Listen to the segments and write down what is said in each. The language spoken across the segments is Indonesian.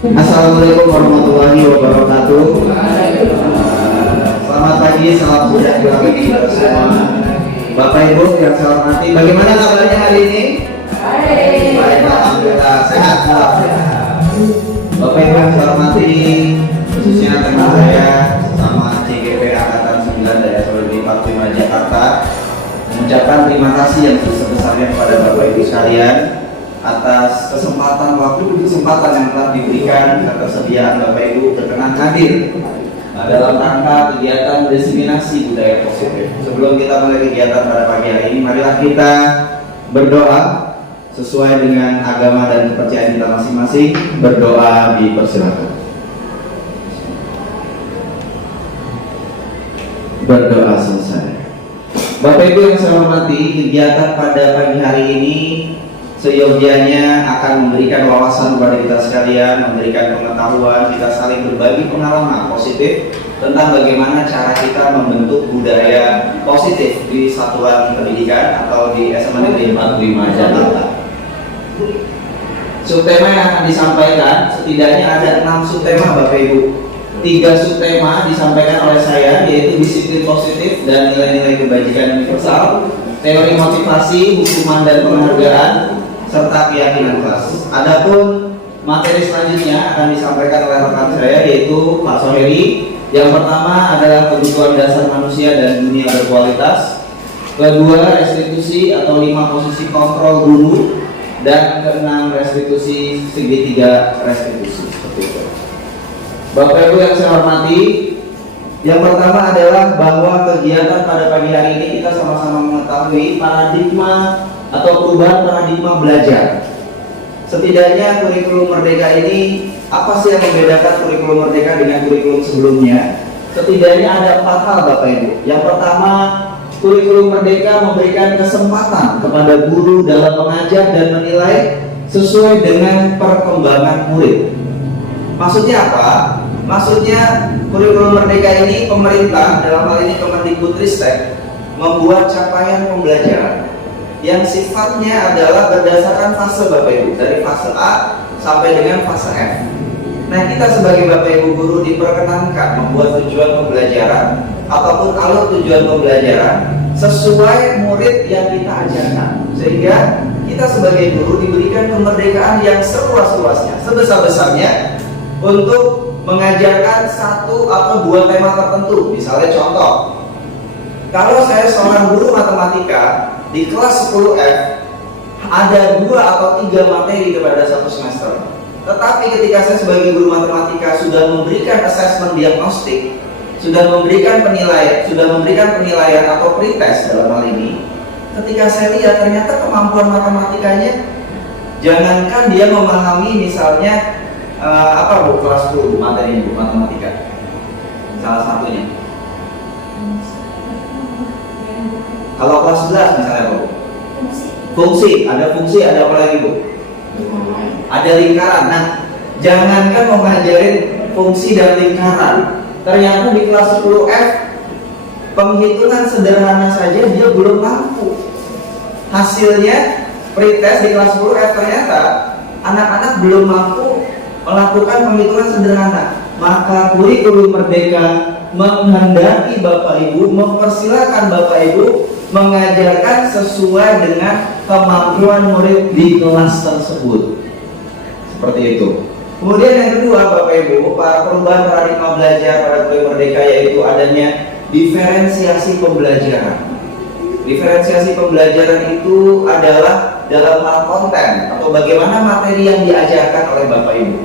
Assalamualaikum warahmatullahi wabarakatuh. Selamat pagi, salam sejahtera bagi kita semua. Bapak Ibu yang saya hormati, bagaimana kabarnya hari ini? Baik, alhamdulillah sehat. Bapak Ibu yang saya hormati, khususnya teman saya sama CGP Angkatan 9 Daerah Solid 45 Jakarta, mengucapkan terima kasih yang sebesar-besarnya kepada Bapak Ibu sekalian atas kesempatan yang telah diberikan ketersediaan Bapak Ibu berkenan hadir dalam rangka kegiatan diseminasi budaya positif. Sebelum kita mulai kegiatan pada pagi hari ini, marilah kita berdoa sesuai dengan agama dan kepercayaan kita masing-masing. Berdoa dipersilakan. Berdoa selesai. Bapak Ibu yang saya hormati, kegiatan pada pagi hari ini seyogianya akan memberikan wawasan kepada kita sekalian, memberikan pengetahuan, kita saling berbagi pengalaman positif tentang bagaimana cara kita membentuk budaya positif di satuan pendidikan atau di SMA Negeri 45 Jakarta. Subtema yang akan disampaikan setidaknya ada 6 subtema Bapak Ibu. 3 subtema disampaikan oleh saya, yaitu disiplin positif dan nilai-nilai kebajikan universal, teori motivasi, hukuman dan penghargaan, serta keyakinan kelas. Adapun materi selanjutnya akan disampaikan oleh rekan saya, yaitu Pak Soheri. Yang pertama adalah kebutuhan dasar manusia dan dunia berkualitas. Kedua, restitusi atau 5 posisi kontrol guru. Dan keenam, restitusi segitiga restitusi. Seperti itu. Bapak Ibu yang saya hormati, yang pertama adalah bahwa kegiatan pada pagi hari ini kita sama-sama mengetahui paradigma atau perubahan paradigma belajar. Setidaknya kurikulum Merdeka ini, apa sih yang membedakan kurikulum Merdeka dengan kurikulum sebelumnya? Setidaknya ada 4 hal Bapak Ibu. Yang pertama, kurikulum Merdeka memberikan kesempatan kepada guru dalam mengajar dan menilai sesuai dengan perkembangan murid. Maksudnya apa? Maksudnya kurikulum Merdeka ini pemerintah, dalam hal ini Kemendikbudristek, membuat capaian pembelajaran yang sifatnya adalah berdasarkan fase Bapak Ibu, dari fase A sampai dengan fase F. Nah, kita sebagai Bapak Ibu guru diperkenankan membuat tujuan pembelajaran ataupun alur tujuan pembelajaran sesuai murid yang kita ajarkan, sehingga kita sebagai guru diberikan kemerdekaan yang seluas-luasnya, sebesar-besarnya untuk mengajarkan 1 atau 2 tema tertentu. Misalnya contoh, kalau saya seorang guru matematika di kelas 10F, ada 2 atau 3 materi kepada 1 semester. Tetapi ketika saya sebagai guru matematika sudah memberikan assessment diagnostik, sudah memberikan penilaian atau pretest dalam hal ini, ketika saya lihat ternyata kemampuan matematikanya, jangankan dia memahami misalnya apa Bu, kelas 10 materi Bu matematika, salah satunya. Kalau kelas 11 misalnya Bu, fungsi, ada apa lagi Bu? Ada lingkaran. Nah, jangankan mau ngajarin fungsi dan lingkaran, ternyata di kelas 10F penghitungan sederhana saja dia belum mampu. Hasilnya pretest di kelas 10F ternyata anak-anak belum mampu melakukan penghitungan sederhana. Maka kurikulum Merdeka menghendaki Bapak Ibu, mempersilakan Bapak Ibu mengajarkan sesuai dengan kemampuan murid di kelas tersebut. Seperti itu. Kemudian yang kedua Bapak Ibu, perubahan paradigma belajar pada kurikulum Merdeka, yaitu adanya diferensiasi pembelajaran. Diferensiasi pembelajaran itu adalah dalam hal konten atau bagaimana materi yang diajarkan oleh Bapak Ibu.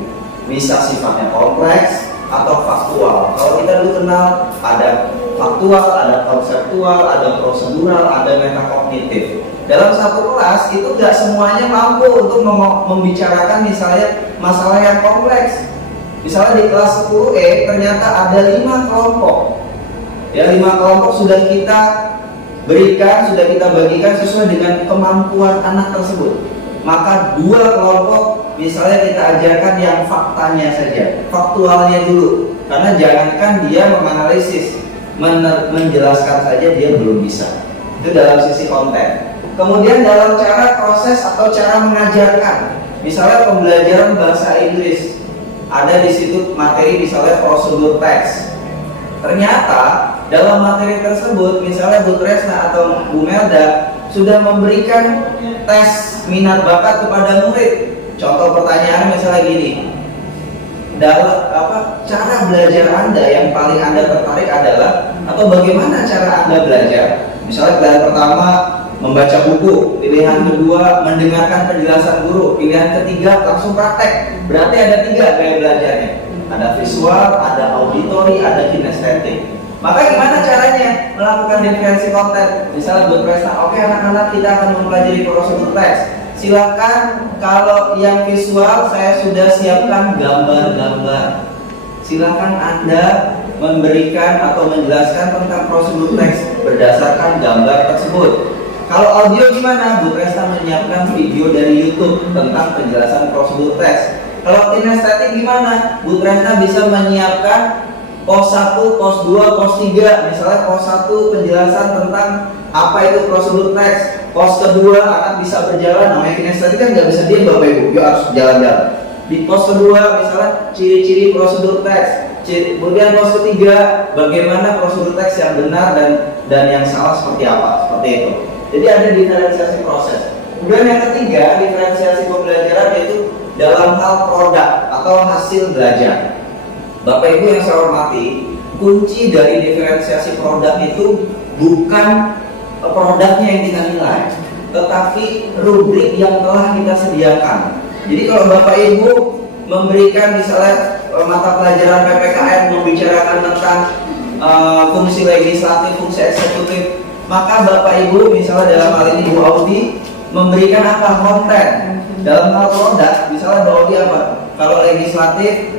Bisa sifatnya kompleks atau faktual. Kalau kita dulu kenal ada faktual, ada konseptual, ada prosedural, ada metakognitif. Dalam satu kelas itu tidak semuanya mampu untuk membicarakan misalnya masalah yang kompleks. Misalnya di kelas 10E ternyata ada 5 kelompok. Ya, 5 kelompok sudah kita berikan, sudah kita bagikan sesuai dengan kemampuan anak tersebut. Maka 2 kelompok misalnya kita ajarkan yang faktanya saja, faktualnya dulu. Karena jangankan dia menganalisis, menjelaskan saja dia belum bisa. Itu dalam sisi konten. Kemudian dalam cara proses atau cara mengajarkan, misalnya pembelajaran bahasa Inggris, ada di situ materi misalnya prosedur teks. Ternyata dalam materi tersebut misalnya Bu Tresna atau Bu Melda sudah memberikan tes minat bakat kepada murid. Contoh pertanyaan misalnya gini, dalam cara belajar Anda yang paling Anda tertarik adalah, atau bagaimana cara Anda belajar? Misalnya pilihan pertama membaca buku, pilihan kedua mendengarkan penjelasan guru, pilihan ketiga langsung praktek. Berarti ada 3 gaya belajarnya. Ada visual, ada auditori, ada kinestetik. Maka gimana caranya melakukan diferensi konten? Misalnya Bu Tresna, oke anak-anak kita akan mempelajari prosedur teks. Silakan, kalau yang visual saya sudah siapkan gambar-gambar. Silakan Anda memberikan atau menjelaskan tentang prosedur teks berdasarkan gambar tersebut. Kalau audio gimana? Bu Tresna menyiapkan video dari YouTube tentang penjelasan prosedur teks. Kalau kinestetik gimana? Bu Tresna bisa menyiapkan pos 1, pos 2, pos 3. Misalnya pos 1 penjelasan tentang apa itu prosedur teks. Pos kedua anak bisa berjalan, namanya kinestetik kan nggak bisa diam Bapak Ibu, yuk harus jalan-jalan. Di pos kedua misalnya ciri-ciri prosedur teks. Kemudian pos ketiga bagaimana prosedur teks yang benar dan yang salah seperti apa, seperti itu. Jadi ada diferensiasi proses. Kemudian yang ketiga diferensiasi pembelajaran yaitu dalam hal produk atau hasil belajar. Bapak Ibu yang saya hormati, kunci dari diferensiasi produk itu bukan produknya yang kita nilai, tetapi rubrik yang telah kita sediakan. Jadi kalau Bapak Ibu memberikan misalnya mata pelajaran PPKN membicarakan tentang fungsi legislatif, fungsi eksekutif, maka Bapak Ibu misalnya dalam hal ini Bu Audi memberikan apa? Konten. Dalam hal produk, misalnya Bu Audi apa? Kalau legislatif,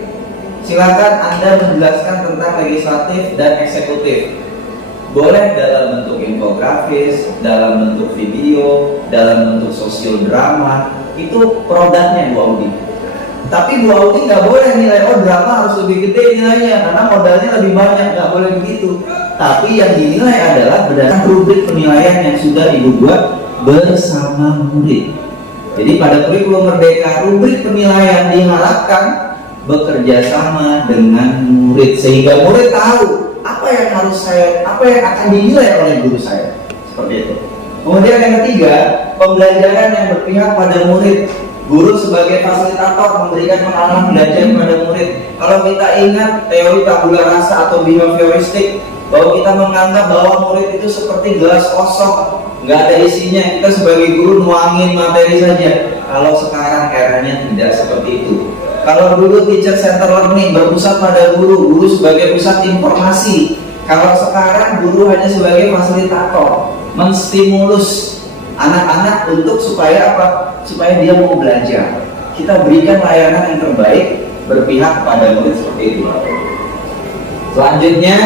silakan Anda menjelaskan tentang legislatif dan eksekutif. Boleh dalam bentuk infografis, dalam bentuk video, dalam bentuk sosial drama, itu produknya Bu Audi. Tapi Bu Audi nggak boleh nilai, oh drama harus lebih gede nilainya karena modalnya lebih banyak, nggak boleh begitu. Tapi yang dinilai adalah berdasarkan rubrik penilaian yang sudah Ibu buat bersama murid. Jadi pada kurikulum Merdeka, rubrik penilaian diharapkan bekerja sama dengan murid sehingga murid tahu apa yang akan dinilai oleh guru saya, seperti itu. Kemudian yang ketiga, pembelajaran yang berpihak pada murid. Guru sebagai fasilitator memberikan pengalaman belajar kepada murid. Kalau kita ingat teori tabula rasa atau behavioristik, bahwa kita menganggap bahwa murid itu seperti gelas kosong, nggak ada isinya, kita sebagai guru nuangin materi saja. Kalau sekarang eranya tidak seperti itu. Kalau dulu teacher center learning berpusat pada guru sebagai pusat informasi. Kalau sekarang guru hanya sebagai fasilitator, menstimulus anak-anak untuk supaya apa? Supaya dia mau belajar. Kita berikan layanan yang terbaik, berpihak pada murid seperti itu. Selanjutnya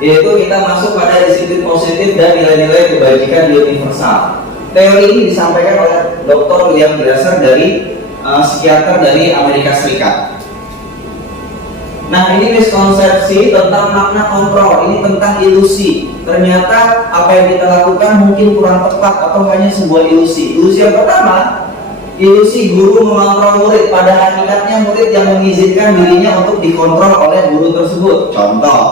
yaitu kita masuk pada disiplin positif dan nilai-nilai kebajikan universal. Teori ini disampaikan oleh Dr. William Glasser dari psikiater dari Amerika Serikat. Nah, ini miskonsepsi tentang makna kontrol, ini tentang ilusi. Ternyata apa yang kita lakukan mungkin kurang tepat atau hanya sebuah ilusi. Ilusi yang pertama, ilusi guru mengontrol murid. Pada hakikatnya murid yang mengizinkan dirinya untuk dikontrol oleh guru tersebut. Contoh,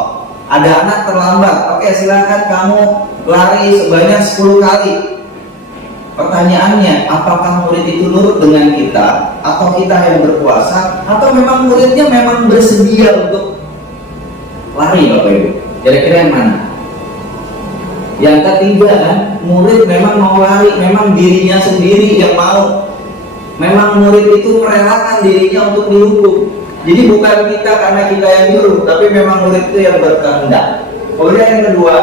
ada anak terlambat, oke silakan kamu lari sebanyak 10 kali. Pertanyaannya, apakah murid itu nurut dengan kita atau kita yang berkuasa, atau memang muridnya memang bersedia untuk lari Bapak Ibu? Kira-kira yang mana? Yang ketiga kan, murid memang mau lari, memang dirinya sendiri yang mau. Memang murid itu merelakan dirinya untuk dihukum. Jadi bukan kita karena kita yang nyuruh, tapi memang murid itu yang berkehendak. Kemudian yang kedua,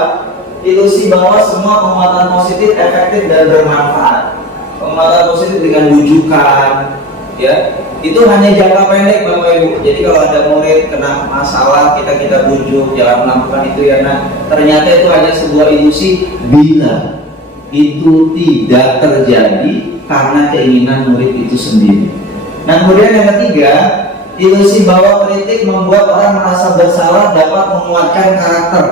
ilusi bahwa semua penguatan positif efektif dan bermanfaat. Penguatan positif dengan bujukan, ya, itu hanya jangka pendek Bapak Ibu. Jadi kalau ada murid kena masalah, kita bujuk, jangan melakukan itu ya. Nah, ternyata itu hanya sebuah ilusi bila itu tidak terjadi karena keinginan murid itu sendiri. Nah, kemudian yang ketiga, ilusi bahwa kritik membuat orang merasa bersalah dapat menguatkan karakter.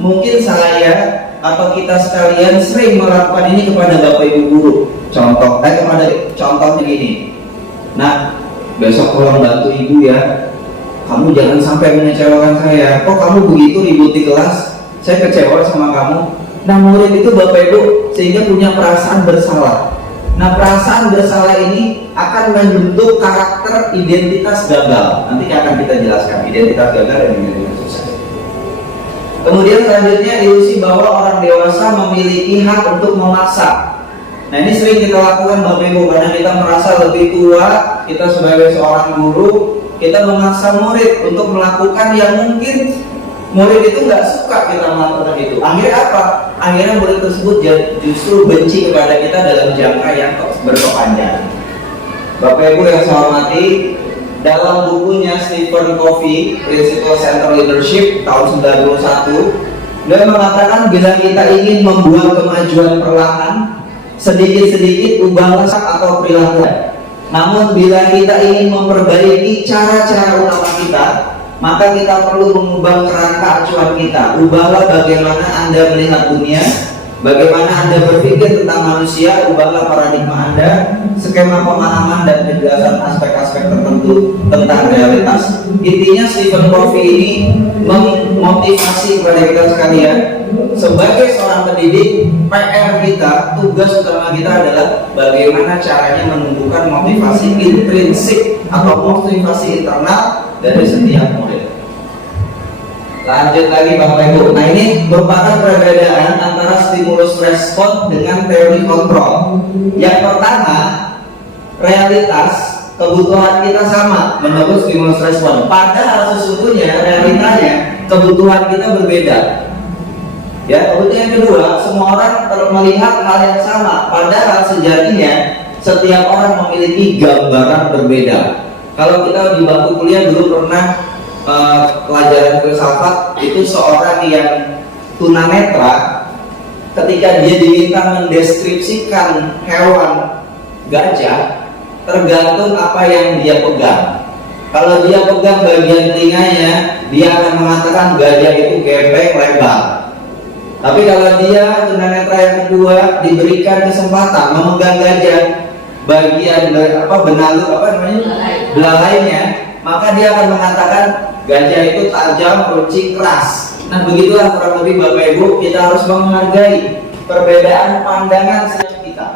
Mungkin saya atau kita sekalian sering melakukan ini kepada Bapak Ibu guru. Contohnya gini. Nah, besok tolong bantu ibu ya. kamu jangan sampai mengecewakan saya. Kok kamu begitu ribut di kelas? Saya kecewa sama kamu. Nah, murid itu Bapak Ibu sehingga punya perasaan bersalah. Nah, perasaan bersalah ini akan membentuk karakter identitas gagal. Nanti akan kita jelaskan identitas gagal dan identitas sukses. Kemudian selanjutnya ilusi bahwa orang dewasa memiliki hak untuk memaksa. Nah, ini sering kita lakukan Bapak Ibu karena kita merasa lebih tua. Kita sebagai seorang guru, kita memaksa murid untuk melakukan yang mungkin murid itu nggak suka kita melakukan itu. Akhirnya apa? Akhirnya murid tersebut justru benci kepada kita dalam jangka yang berkepanjangan. Bapak Ibu yang saya hormati, dalam bukunya Stephen Covey, Principle Center Leadership tahun 91, dia mengatakan bila kita ingin membuat kemajuan perlahan, sedikit-sedikit ubahlah atau perilaku. Namun bila kita ingin memperbaiki cara-cara utama kita, maka kita perlu mengubah kerangka acuan kita. Ubahlah bagaimana Anda melihat dunia, bagaimana Anda berpikir tentang manusia. Ubahlah paradigma Anda, skema pemahaman dan penjelasan aspek-aspek tertentu tentang realitas. Intinya Stephen Covey ini memotivasi kepada kita sekalian. Sebagai seorang pendidik, PR kita, tugas utama kita adalah bagaimana caranya menumbuhkan motivasi intrinsik atau motivasi internal dari setiap murid. Lanjut lagi Bapak Ibu. Nah, ini merupakan perbedaan antara stimulus respon dengan teori kontrol. Yang pertama, realitas kebutuhan kita sama menurut stimulus respon. Padahal sesungguhnya realitanya kebutuhan kita berbeda. Ya, kemudian yang kedua, semua orang melihat hal yang sama. Padahal sejatinya setiap orang memiliki gambaran berbeda. Kalau kita di bangku kuliah dulu pernah pelajaran filsafat, itu seorang yang tunanetra ketika dia diminta mendeskripsikan hewan gajah tergantung apa yang dia pegang. Kalau dia pegang bagian telinganya, dia akan mengatakan gajah itu gepeng lebar. Tapi kalau dia tunanetra yang kedua diberikan kesempatan memegang gajah bagian belalainya, maka dia akan mengatakan gajah itu tajam, runcing, keras. Nah, begitulah kurang lebih Bapak Ibu, kita harus menghargai perbedaan pandangan setiap kita.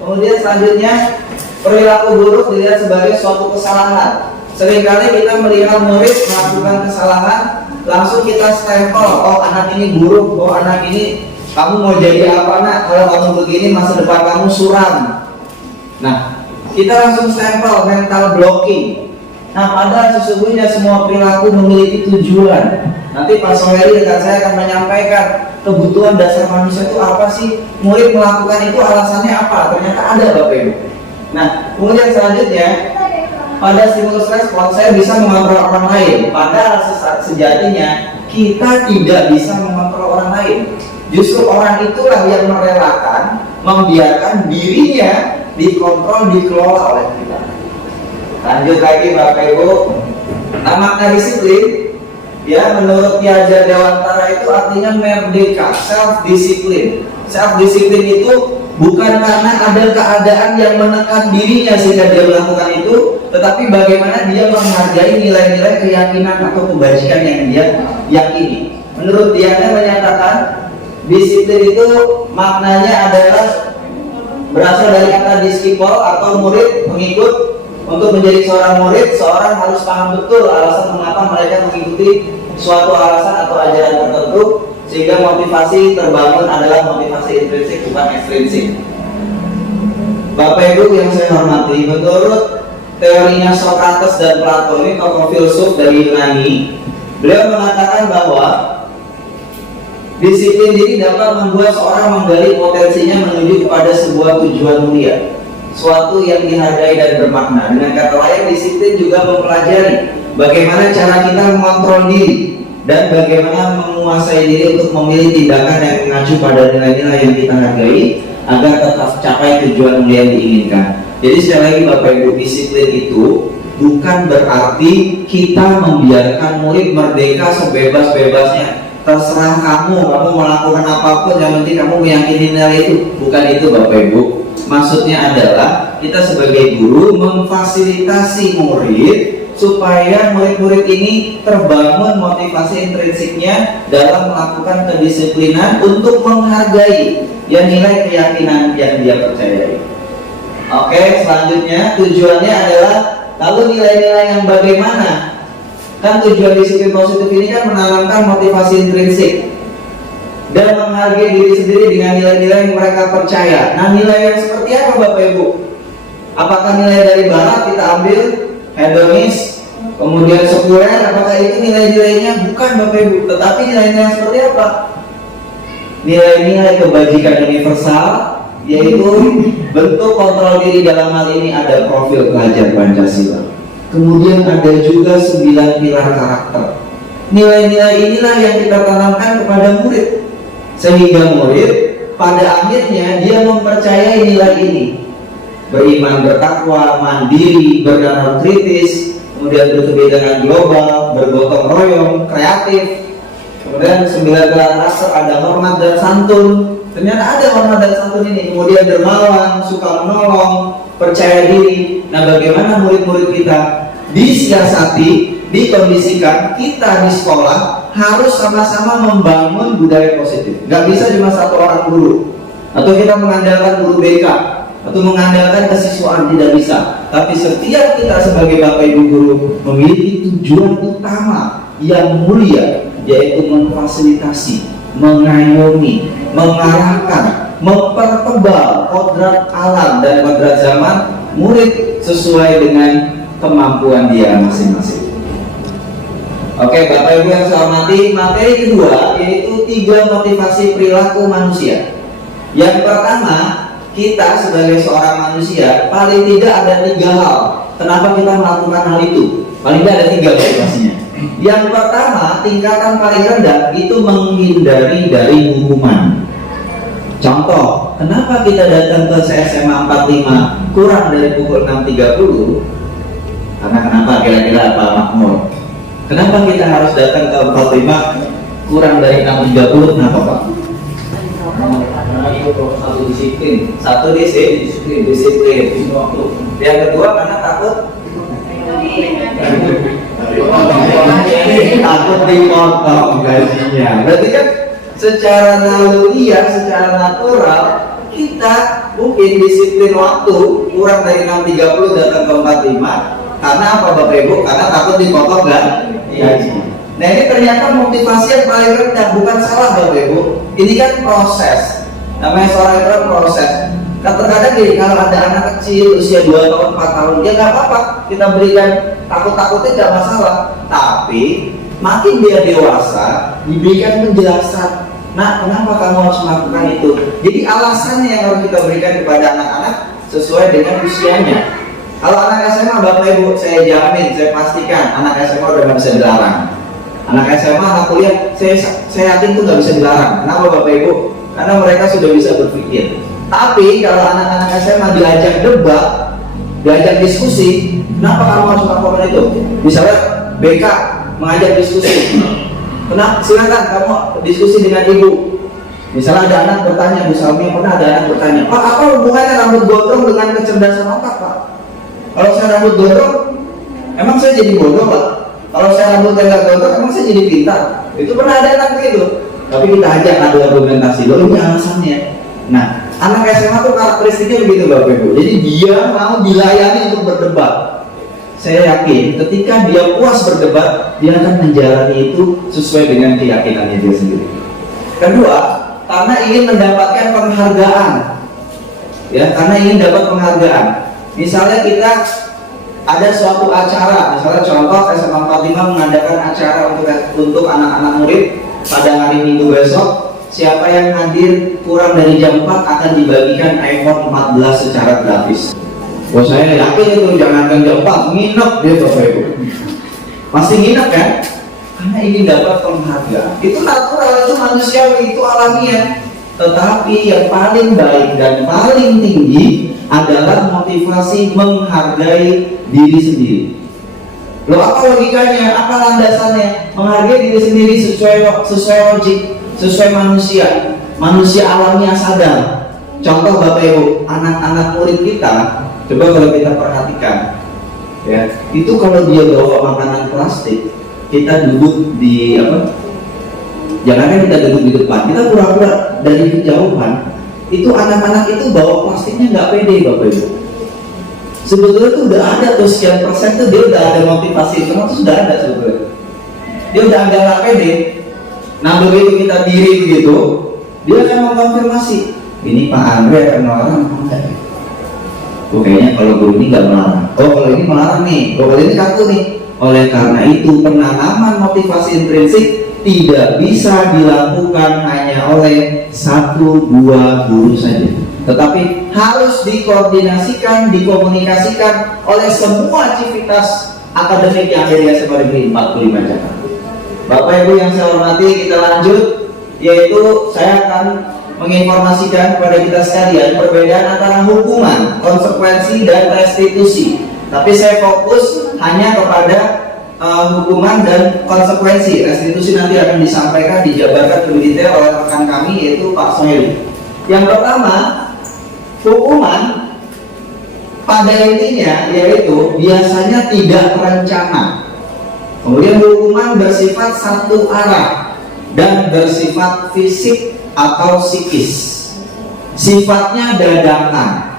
Kemudian selanjutnya, perilaku buruk dilihat sebagai suatu kesalahan. Seringkali kita melihat murid melakukan kesalahan, langsung kita stempel, oh anak ini buruk, oh anak ini kamu mau jadi apa nak, kalau kamu begini masa depan kamu suram. Nah, kita langsung stempel, mental blocking. Nah, padahal sesungguhnya semua perilaku memiliki tujuan. Nanti Pak Soheri dekat saya akan menyampaikan kebutuhan dasar manusia itu apa sih? Murid melakukan itu alasannya apa? Ternyata ada Bapak Ibu. Nah, kemudian selanjutnya pada stimulus respon saya bisa mengontrol orang lain. Padahal sejatinya kita tidak bisa mengontrol orang lain. Justru orang itulah yang merelakan, membiarkan dirinya dikontrol, dikelola oleh kita. Lanjut lagi Bapak Ibu. Nah, makna disiplin, ya menurut Ki Hajar Dewantara itu artinya merdeka, self disiplin. Self disiplin itu bukan karena ada keadaan yang menekan dirinya sehingga dia melakukan itu, tetapi bagaimana dia menghargai nilai-nilai keyakinan atau kebajikan yang dia yakini. Menurut dia menyatakan disiplin itu maknanya adalah berasal dari kata disciple atau murid, pengikut. Untuk menjadi seorang murid, seorang harus paham betul alasan mengapa mereka mengikuti suatu alasan atau ajaran tertentu, sehingga motivasi terbangun adalah motivasi intrinsik bukan ekstrinsik. Bapak Ibu yang saya hormati, menurut teorinya Socrates dan Plato, ini tokoh filsuf dari Yunani, beliau mengatakan bahwa disiplin diri dapat membuat seorang menggali potensinya menuju kepada sebuah tujuan mulia, suatu yang dihargai dan bermakna. Dengan kata lain, disiplin juga mempelajari bagaimana cara kita mengontrol diri dan bagaimana menguasai diri untuk memilih tindakan yang mengacu pada nilai-nilai yang kita hargai agar tetap capai tujuan mulia yang diinginkan. Jadi sekali lagi Bapak Ibu, disiplin itu bukan berarti kita membiarkan murid merdeka sebebas-bebasnya. Terserah kamu melakukan apapun, yang penting kamu meyakini nilai itu. Bukan itu Bapak Ibu. Maksudnya adalah kita sebagai guru memfasilitasi murid supaya murid-murid ini terbangun motivasi intrinsiknya dalam melakukan kedisiplinan untuk menghargai yang nilai keyakinan yang dia percayai. Oke, selanjutnya tujuannya adalah lalu nilai-nilai yang bagaimana? Kan tujuan disiplin positif ini kan menanamkan motivasi intrinsik dan menghargai diri sendiri dengan nilai-nilai yang mereka percaya. Nah, nilai yang seperti apa Bapak Ibu? Apakah nilai dari barat kita ambil hedonis, kemudian sekuler? Apakah itu nilai-nilainya? Bukan Bapak Ibu, tetapi nilai-nilai yang seperti apa? Nilai-nilai kebajikan universal, yaitu bentuk kontrol diri. Dalam hal ini ada profil pelajar Pancasila. Kemudian ada juga 9 pilar karakter. Nilai-nilai inilah yang kita tanamkan kepada murid, sehingga murid pada akhirnya dia mempercayai nilai ini. Beriman bertakwa, mandiri, bernalar kritis, kemudian berkebijakan global, bergotong royong, kreatif. Kemudian 9 pilar karakter, ada hormat dan santun. Ternyata ada hormat dan santun ini. Kemudian dermawan, suka menolong, percaya diri. Nah, bagaimana murid-murid kita disiasati, dikondisikan kita di sekolah harus sama-sama membangun budaya positif. Gak bisa cuma satu orang guru, atau kita mengandalkan guru BK, atau mengandalkan kesiswaan, tidak bisa. Tapi setiap kita sebagai Bapak Ibu guru memiliki tujuan utama yang mulia, yaitu memfasilitasi, mengayomi, mengarahkan, mempertebal kodrat alam dan kodrat zaman murid sesuai dengan kemampuan dia masing-masing. Oke, Bapak Ibu yang saya hormati, materi kedua yaitu 3 motivasi perilaku manusia. Yang pertama, kita sebagai seorang manusia paling tidak ada 3 hal kenapa kita melakukan hal itu. Paling tidak ada 3 motivasinya. Yang pertama, tingkatan paling rendah itu menghindari dari hukuman. Contoh, kenapa kita datang ke SMA 45 kurang dari pukul 6.30? Karena kenapa kira-kira Pak Makmur? Kenapa kita harus datang ke 45 kurang dari 6.30? Kenapa Pak? Karena itu satu disiplin. Satu disiplin waktu. Yang kedua karena takut dipotong gajinya. Berarti kan secara naluriah, secara natural kita mungkin disiplin waktu kurang dari 6.30 datang ke 45. Karena apa Bapak Ibu? Karena takut dipotong gaji. Nah, ini ternyata motivasi yang paling rendah. Bukan salah Bapak Ibu, ini kan proses. Namanya seorang itu proses. Kadang-kadang kalau ada anak kecil usia 2 tahun, 4 tahun, ya nggak apa-apa, kita berikan takut-takutnya nggak masalah. Tapi makin dia dewasa, diberikan penjelasan. Nah, kenapa kamu harus melakukan itu? Jadi alasannya yang harus kita berikan kepada anak-anak sesuai dengan usianya. Kalau anak SMA, Bapak Ibu, saya jamin, saya pastikan anak SMA udah nggak bisa dilarang. Anak SMA, anak kuliah, saya yakin itu nggak bisa dilarang. Kenapa Bapak Ibu? Karena mereka sudah bisa berpikir. Tapi kalau anak-anak SMA diajak debat, diajak diskusi, kenapa kamu harus melakukan itu? Misalnya BK mengajak diskusi, kenapa? Silakan kamu diskusi dengan ibu. Misalnya ada anak bertanya, misalnya pernah ada anak bertanya, Pak, apa hubungannya rambut gondrong dengan kecerdasan otak Pak? Kalau saya rambut gondrong, emang saya jadi bodoh Pak? Kalau saya rambut nggak gondrong, emang saya jadi pintar? Itu pernah ada anak begitu. Tapi kita ajak adu argumentasi, loh ini alasannya. Nah, anak SMA tuh karakteristiknya begitu Bapak Ibu. Jadi dia mau dilayani untuk berdebat. Saya yakin ketika dia puas berdebat, dia akan menjalani itu sesuai dengan keyakinannya dia sendiri. Kedua, karena ingin mendapatkan penghargaan. Ya, karena ingin dapat penghargaan. Misalnya kita ada suatu acara, misalnya contoh SMA 45 mengadakan acara untuk anak-anak murid pada hari Minggu besok. Siapa yang hadir kurang dari jam 4 akan dibagikan iPhone 14 secara gratis. Wah, saya yakin itu jangankan jam 4, nginep dia Bapak Ibu. Masih nginep kan? Karena ingin dapat penghargaan. Itu natural, itu manusiawi, itu alamiah. Tetapi yang paling baik dan paling tinggi adalah motivasi menghargai diri sendiri. Loh, apa logikanya? Apa landasannya? Menghargai diri sendiri sesuai logik, sesuai manusia alamiah sadar. Contoh Bapak Ibu, anak-anak murid kita, coba kalau kita perhatikan, ya. Itu kalau dia bawa makanan plastik, kita duduk di apa? Jangan kita duduk di depan, kita pura-pura dari kejauhan. Itu anak-anak itu bawa plastiknya nggak pede, Bapak Ibu. Sebetulnya tuh udah ada tuh sekian persen tuh dia udah ada motivasi, karena tuh sudah ada sebetulnya. Dia udah agak nggak pede. Nah begitu kita diri begitu, dia akan mengkonfirmasi, ini Pak Andre akan melarang apa enggak? Oh kayaknya kalau guru ini nggak melarang. Oh kalau ini melarang nih. Oh kalau ini kaku nih. Oleh karena itu penanaman motivasi intrinsik tidak bisa dilakukan hanya oleh 1-2 guru saja, tetapi harus dikoordinasikan, dikomunikasikan oleh semua aktivitas akademik yang ada di SMA Negeri 45 Jakarta. Bapak Ibu yang saya hormati, kita lanjut, yaitu saya akan menginformasikan kepada kita sekalian perbedaan antara hukuman, konsekuensi, dan restitusi. Tapi saya fokus hanya kepada hukuman dan konsekuensi. Restitusi nanti akan disampaikan, dijabarkan lebih detail oleh rekan kami, yaitu Pak Soheli. Yang pertama, hukuman pada intinya yaitu biasanya tidak terencana. Kemudian hukuman bersifat satu arah dan bersifat fisik atau psikis. Sifatnya dadakan.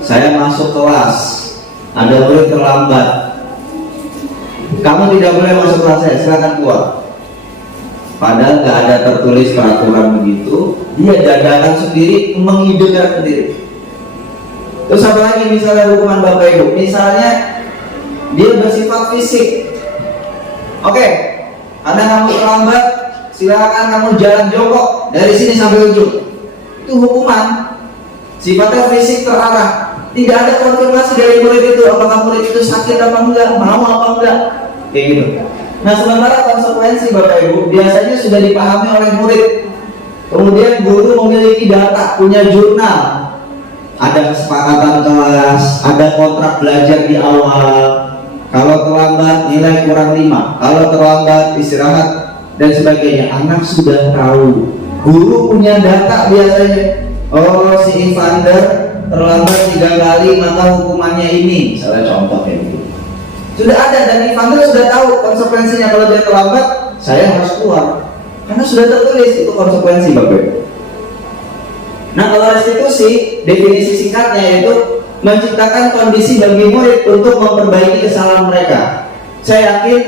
Saya masuk kelas, ada murid terlambat. Kamu tidak boleh masuk kelas saya, silakan keluar. Padahal nggak ada tertulis peraturan begitu, dia dadakan sendiri, mengidenya sendiri. Terus apa lagi misalnya hukuman Bapak Ibu? Misalnya dia bersifat fisik. Oke, ada kamu terlambat, silakan kamu jalan jongkok dari sini sampai ujung. Itu hukuman. Sifatnya fisik terarah. Tidak ada konfirmasi dari murid itu, apakah murid itu sakit apa enggak, mau apa enggak, kayak gitu. Nah sementara konsekuensi Bapak Ibu biasanya sudah dipahami oleh murid. Kemudian guru memiliki data, punya jurnal, ada kesepakatan kelas, ada kontrak belajar di awal. Kalau terlambat nilai kurang 5, kalau terlambat istirahat dan sebagainya. Anak sudah tahu, guru punya data biasanya. Oh si Evander terlambat 3 kali maka hukumannya ini, misalnya contoh kayak gitu. Sudah ada dan Evander sudah tahu konsekuensinya. Kalau dia terlambat saya harus keluar, karena sudah tertulis itu konsekuensi Bapak. Nah kalau restitusi, definisi singkatnya yaitu menciptakan kondisi bagi murid untuk memperbaiki kesalahan mereka. Saya yakin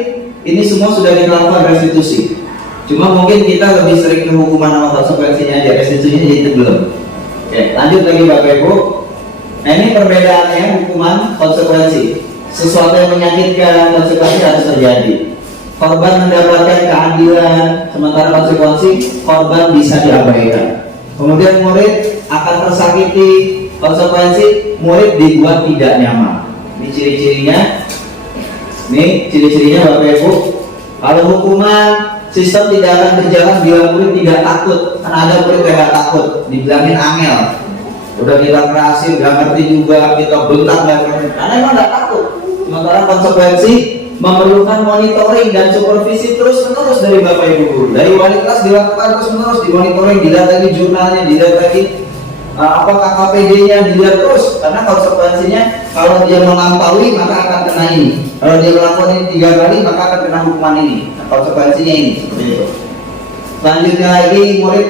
ini semua sudah kita lakukan restitusi. Cuma mungkin kita lebih sering ke hukuman sama konsekuensinya aja, restitusinya jadi belum. Oke, lanjut lagi Bapak Ibu. Nah ini perbedaannya hukuman konsekuensi. Sesuatu yang menyakitkan, konsekuensi harus terjadi. Korban mendapatkan keadilan, sementara konsekuensi korban bisa diabaikan. Kemudian murid akan tersakiti, konsekuensi murid dibuat tidak nyaman. Ini ciri-cirinya. Ini ciri-cirinya Bapak Ibu. Kalau hukuman, sistem tidak akan berjalan bila murid tidak takut. Karena ada murid yang tidak takut, dibilangin angel. Udah kita kerasin, gak ngerti juga, kita bentak gak ngerti. Karena emang gak takut. Sementara konsekuensi memerlukan monitoring dan supervisi terus-menerus dari Bapak Ibu guru. Dari wali kelas dilakukan terus-menerus, dimonitoring, dilihat lagi jurnalnya, dilihat lagi apakah KPD-nya, dilihat terus. Karena konsekuensinya kalau dia melampaui maka akan kena ini. Kalau dia melakukan ini 3 kali maka akan kena hukuman ini. Nah, konsekuensinya ini seperti itu. Selanjutnya lagi murid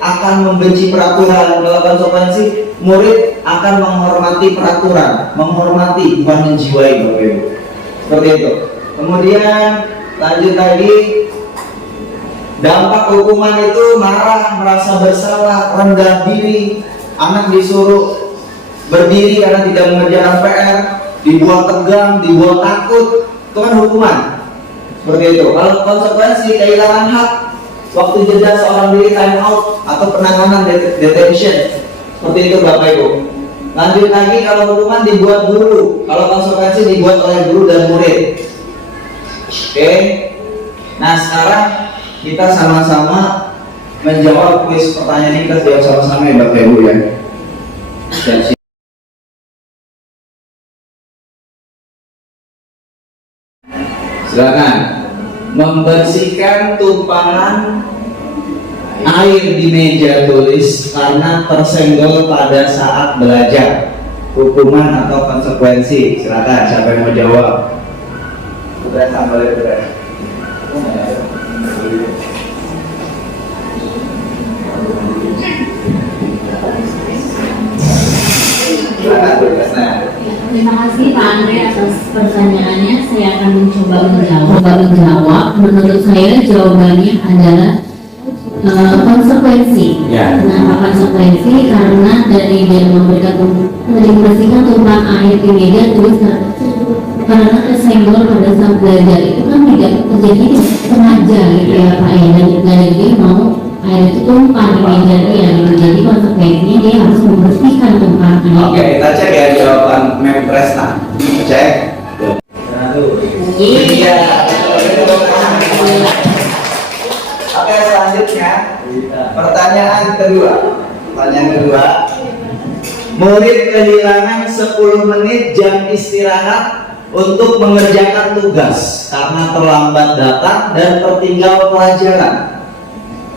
akan membenci peraturan. Kalau konsekuensi murid akan menghormati peraturan, menghormati bukan menjiwai Bapak Ibu. Seperti itu. Kemudian lanjut lagi, dampak hukuman itu marah, merasa bersalah, rendah diri, anak disuruh berdiri karena tidak mengerjakan PR, dibuat tegang, dibuat takut, itu kan hukuman. Seperti itu. Kalau konsekuensi kehilangan hak, waktu jeda seorang diri, time out atau penanganan detention. Seperti itu Bapak Ibu. Lanjut lagi, kalau hukuman dibuat guru, kalau konsekuensi dibuat oleh guru dan murid. Oke. Nah sekarang kita sama-sama menjawab kuis pertanyaan ini. Kita jawab sama-sama ya Bapak Ibu ya. Silakan. Membersihkan tumpahan air di meja tulis karena tersenggol pada saat belajar. hukuman atau konsekuensi? Silakan, siapa yang mau jawab? Bukan boleh bukan. Terima kasih Pak Andre atas pertanyaannya. Saya akan mencoba menjawab. Menurut saya jawabannya adalah konsekuensi. Kenapa konsekuensi? Karena dari dia membersihkan tumpahan air di meja, terus karena kesenggol pada saat belajar itu kan tidak terjadi sengaja gitu ya Pak ya, dan dia mau air itu tumpah di meja dia gitu. Jadi konsekuensinya dia harus membersihkan tumpahan air. Oke, kita cek ya jawaban Mem Presna. Cek. Iya. Oke, selanjutnya pertanyaan kedua. Murid kehilangan 10 menit jam istirahat untuk mengerjakan tugas karena terlambat datang dan tertinggal pelajaran.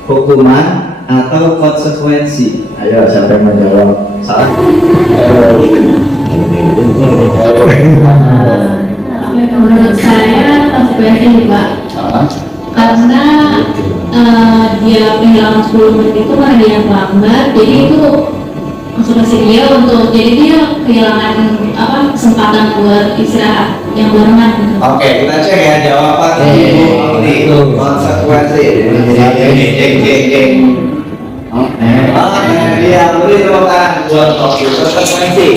Hukuman atau konsekuensi? Ayo, siapa yang menjawab? Salah. Menurut saya konsekuensi Pak. Karena dia kehilangan 10 menit itu karena dia lambat, jadi itu konsekuensi dia untuk, jadi dia kehilangan kesempatan buat istirahat yang barengan gitu. Oke, kita cek ya jawaban ini konsekuensi. Cek. Iya, beri tepuk tangan buat konsekuensi.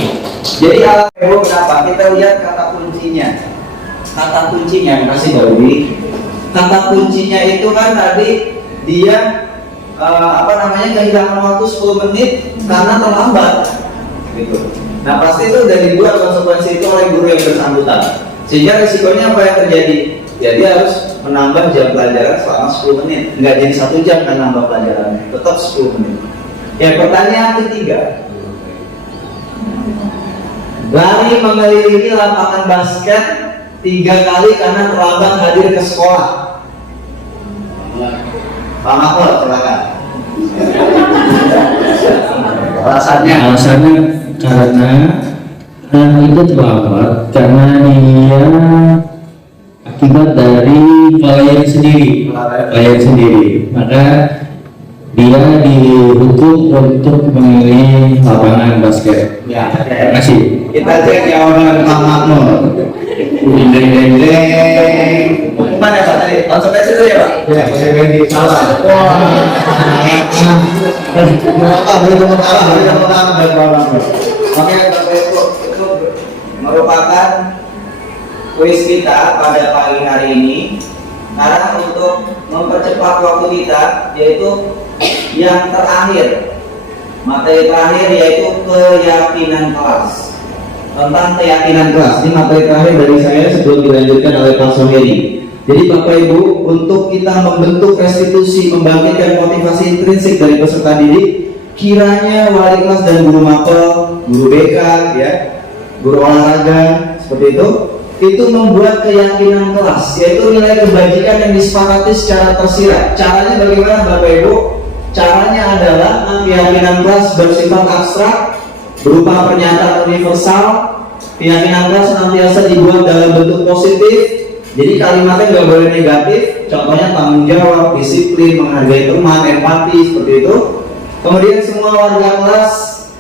Jadi alat heboh kenapa? Kita lihat kata kuncinya. Kata kuncinya, makasih Bawi. Kata kuncinya itu kan tadi dia kehilangan waktu 10 menit karena terlambat gitu. Nah pasti itu udah dibuat konsekuensi itu oleh guru yang bersangkutan, sehingga risikonya apa yang terjadi? Ya dia harus menambah jam pelajaran selama 10 menit, nggak jadi 1 jam kan nambah pelajaran, tetap 10 menit. Ya, pertanyaan ketiga, lari mengelilingi lapangan basket 3 kali karena terlambat hadir ke sekolah. Pak Mahfud, silakan. Alasannya karena itu terlambat karena dia akibat dari pelayan sendiri, maka dia dihukum untuk mengelilingi lapangan basket. Ya, terima kasih. Kita cek jawaban Pak Mahmud. Deng. Mana Pak tadi? Konsekuensi itu ya Pak? Ya, konsekuensi salah. Oke, Bapak Ibu, itu merupakan kuis kita pada pagi hari ini. Karena untuk mempercepat waktu kita, yaitu yang terakhir, materi terakhir yaitu keyakinan kelas. Tentang keyakinan kelas, ini materi terakhir dari saya sebelum dilanjutkan oleh Pak Soheri. Jadi Bapak Ibu, untuk kita membentuk restitusi, membangkitkan motivasi intrinsik dari peserta didik, kiranya wali kelas dan guru mapel, guru BK, ya, guru olahraga, seperti itu membuat keyakinan kelas, yaitu nilai kebajikan yang disepakati secara tersirat. Caranya bagaimana Bapak Ibu? Caranya adalah keyakinan kelas bersifat abstrak, berupa pernyataan universal. Keyakinan kelas senantiasa dibuat dalam bentuk positif, jadi kalimatnya nggak boleh negatif. Contohnya tanggung jawab, disiplin, menghargai teman, empati, seperti itu. Kemudian semua warga kelas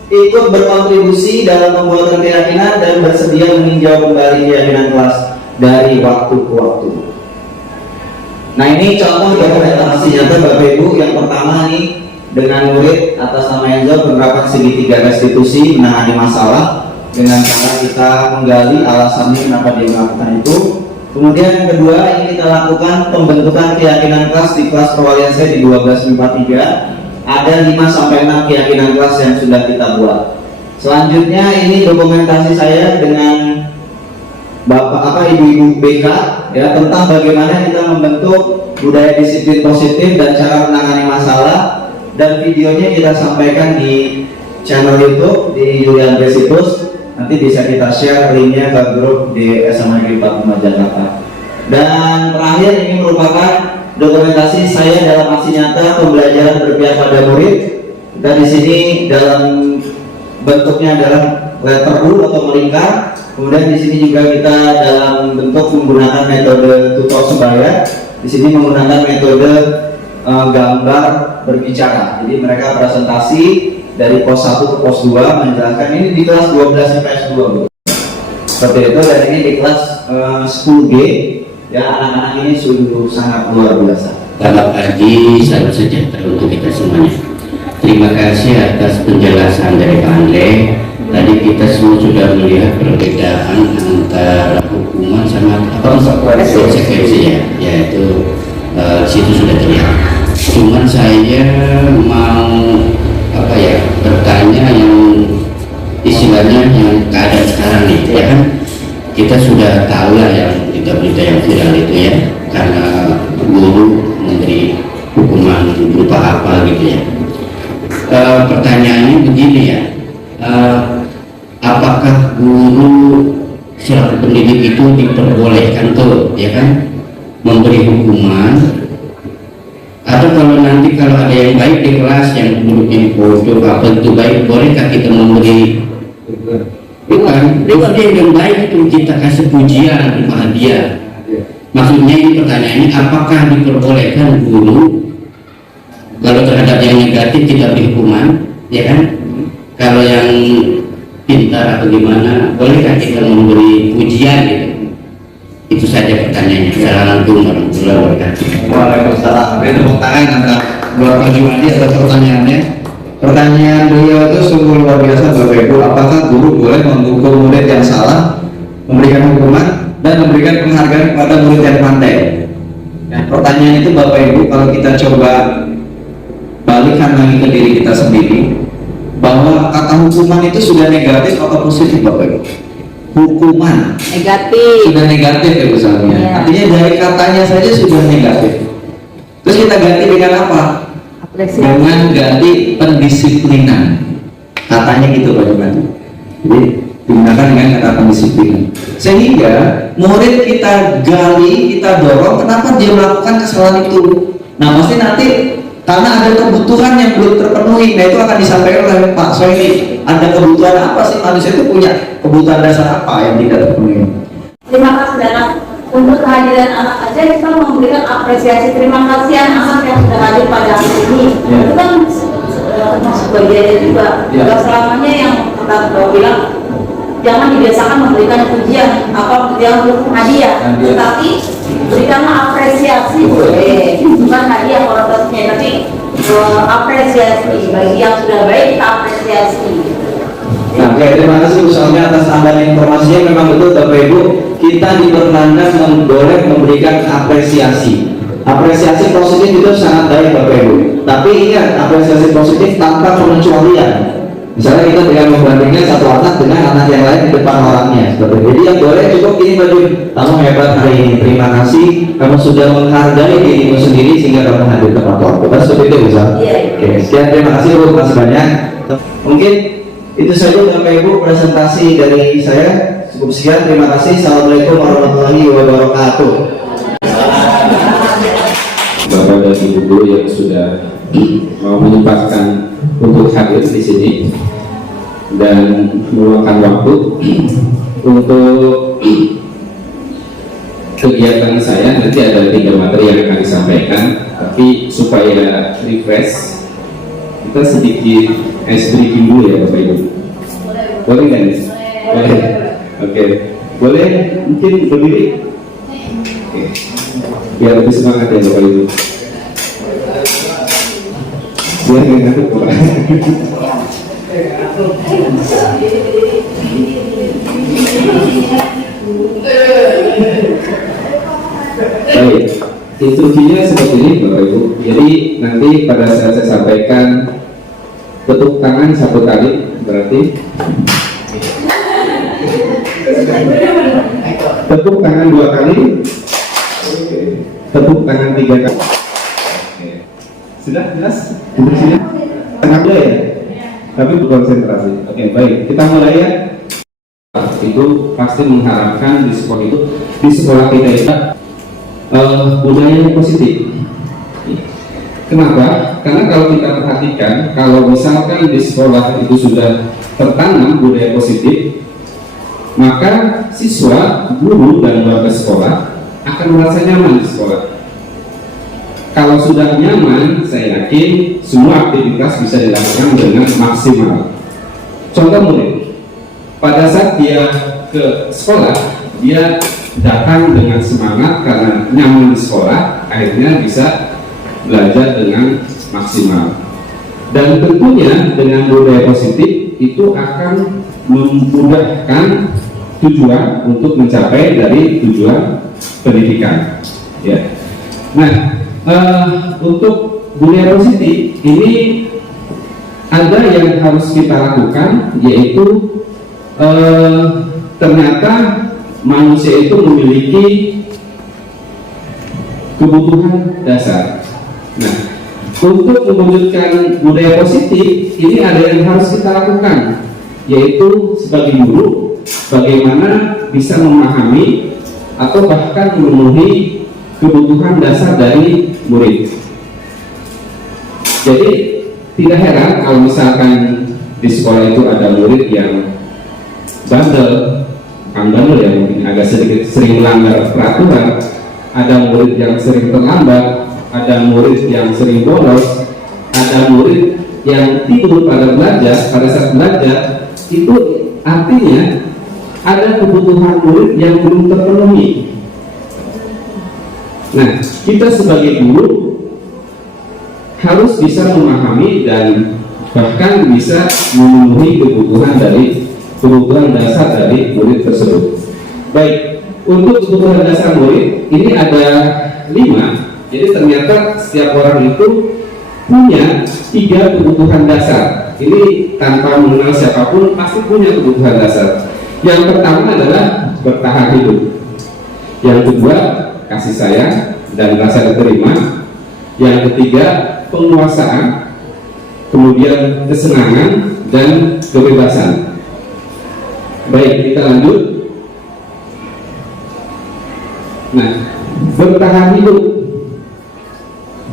ikut berkontribusi dalam membuat keyakinan dan bersedia meninjau kembali keyakinan kelas dari waktu ke waktu. Nah ini contoh dokumentasi nyata Bapak Ibu. Yang pertama nih, dengan murid atas nama Enzo penerapan segitiga restitusi menangani masalah dengan cara kita menggali alasannya kenapa dia melakukan itu. Kemudian yang kedua, ini kita lakukan pembentukan keyakinan kelas di kelas perwalian saya di 1243. Ada 5-6 keyakinan kelas yang sudah kita buat. Selanjutnya ini dokumentasi saya dengan Bapak Ibu-ibu BK ya, tentang bagaimana kita membentuk budaya disiplin positif dan cara menangani masalah, dan videonya kita sampaikan di channel YouTube di Julian Resipus. Nanti bisa kita share linknya ke grup di SMA Negeri 45 Jakarta. Dan terakhir ini merupakan dokumentasi saya dalam aksi nyata pembelajaran berpihak pada murid. Dan di sini dalam bentuknya adalah letter U atau melingkar. Kemudian di sini juga kita dalam bentuk menggunakan metode tutor sebaya. Di sini menggunakan metode gambar berbicara. Jadi mereka presentasi dari pos 1 ke pos 2 menjelaskan ini di kelas 12 IPS 2. Bu. Seperti itu, dan ini di kelas 10G. Ya, anak-anak ini sungguh sangat luar biasa. Selamat pagi, salam sejahtera untuk kita semuanya. Terima kasih atas penjelasan dari Pak Andre. Tadi kita semua sudah melihat perbedaan antara hukuman sama konsekuensi ya, yaitu situ sudah terlihat. Cuman saya mau bertanya yang istilahnya yang keadaan sekarang nih, ya kan? Kita sudah tahu lah yang berita-berita yang viral itu ya, karena guru memberi hukuman berupa apa gitu ya. Pertanyaannya begini ya, apakah guru selaku pendidik itu diperbolehkan tuh, ya kan, memberi hukuman? Atau kalau nanti kalau ada yang baik di kelas yang guru ini bodoh apa itu baik, bolehkah kita memberi? Bukan yang baik itu kita kasih pujian, bahagia. Maksudnya ini pertanyaannya, apakah diperbolehkan guru kalau terhadap yang negatif kita beri hukuman, ya kan? Kalau yang pintar atau gimana, bolehkah kita memberi pujian gitu? Itu saja pertanyaannya. Assalamualaikum warahmatullahi wabarakatuh. Waalaikumsalam. Beri tepuk tangan antara Bapak Juwadi atas pertanyaannya. Pertanyaan beliau itu sungguh luar biasa Bapak Ibu. Apakah guru boleh menghukum murid yang salah, memberikan hukuman, dan memberikan penghargaan kepada murid yang pandai? Nah, pertanyaan itu Bapak Ibu, kalau kita coba balikan lagi ke diri kita sendiri, bahwa kata hukuman itu sudah negatif atau positif Bapak Ibu? Hukuman Negatif. sudah negatif ya misalnya. Iya. Artinya dari katanya saja sudah negatif. Terus kita ganti dengan apa? Apresiasi. Dengan ganti pendisiplinan. Katanya gitu Pak Juman. Jadi digunakan dengan kata pendisiplinan. Sehingga murid kita gali, kita dorong, kenapa dia melakukan kesalahan itu? Nah pasti nanti karena ada kebutuhan yang belum terpenuhi. Nah itu akan disampaikan oleh Pak Soedi. Ada kebutuhan apa sih, manusia itu punya kebutuhan dasar apa yang tidak terpenuhi? Terima kasih Dana. Untuk kehadiran anak aja kita memberikan apresiasi. Terima kasih anak-anak yang sudah hadir pada hari ini. Ya. Itu kan termasuk bagiannya juga. Ya. Tidak selamanya yang kita bilang jangan dibiasakan memberikan pujian untuk hadiah, Hadiah. tetapi berikanlah apresiasi, bukan hadiah kalau tentunya, tapi apresiasi bagi yang sudah baik, kita apresiasi. Nah, oke, terima kasih Bu Salmi atas tambahan informasinya. Memang betul Bapak Ibu, kita diperkenankan boleh memberikan apresiasi. Apresiasi positif itu sangat baik Bapak Ibu. Tapi ingat, apresiasi positif tanpa pengecualian. Misalnya kita dengan membandingkan satu anak dengan anak yang lain di depan orangnya, seperti itu. Jadi yang boleh cukup gini baju, kamu hebat hari ini, terima kasih, kamu sudah menghargai dirimu sendiri sehingga kamu hadir tepat waktu. Kan seperti itu bisa. Iya. Oke, sekian, terima kasih Bu, masih banyak. Mungkin itu saja Bapak Ibu presentasi dari saya. Cukup sekian, terima kasih. Assalamualaikum warahmatullahi wabarakatuh. Bapak dan Ibu guru yang sudah mau menyempatkan untuk hadir di sini dan meluangkan waktu untuk kegiatan saya. Nanti ada 3 materi yang akan disampaikan, tapi supaya refresh kita sedikit ice breaking dulu ya Bapak Ibu. Boleh kan? Boleh. Oke. Boleh mungkin berdiri. Oke. Biar lebih semangat ya Bapak Ibu. Biar nggak ngantuk Bapak. Baik, instruksinya seperti ini Bapak Ibu. Jadi nanti pada saat saya sampaikan, tepuk tangan 1 kali berarti, tepuk tangan 2 kali, tepuk tangan 3 kali. Sudah jelas? Instruksinya tengah ya? Tapi berkonsentrasi. Oke, baik, kita mulai ya. Itu pasti mengharapkan di sekolah kita itu budaya yang positif. Kenapa? Karena kalau kita perhatikan, kalau misalkan di sekolah itu sudah tertanam budaya positif, maka siswa, guru, dan warga sekolah akan merasa nyaman di sekolah. Kalau sudah nyaman, saya yakin semua aktivitas bisa dilakukan dengan maksimal. Contoh murid, pada saat dia ke sekolah, dia datang dengan semangat karena nyaman di sekolah, akhirnya bisa belajar dengan maksimal. Dan tentunya dengan budaya positif itu akan memudahkan tujuan untuk mencapai dari tujuan pendidikan. Ya. Nah, untuk budaya positif ini ada yang harus kita lakukan, yaitu ternyata manusia itu memiliki kebutuhan dasar. Nah, untuk mewujudkan budaya positif ini ada yang harus kita lakukan, yaitu sebagai guru bagaimana bisa memahami atau bahkan memenuhi kebutuhan dasar dari murid. Jadi tidak heran kalau misalkan di sekolah itu ada murid yang bandel, ya mungkin agak sedikit sering melanggar peraturan, ada murid yang sering terlambat, ada murid yang sering bolos, ada murid yang tidur pada saat belajar, itu artinya ada kebutuhan murid yang belum terpenuhi. Nah, kita sebagai guru harus bisa memahami dan bahkan bisa memenuhi kebutuhan dasar dari murid tersebut. Baik, untuk kebutuhan dasar murid ini ada 5. Jadi ternyata setiap orang itu punya 3 kebutuhan dasar. Ini tanpa mengenal siapapun pasti punya kebutuhan dasar. Yang pertama adalah bertahan hidup. Yang kedua, kasih sayang dan rasa diterima. Yang ketiga, penguasaan. Kemudian kesenangan dan kebebasan. Baik, kita lanjut. Nah, bertahan hidup,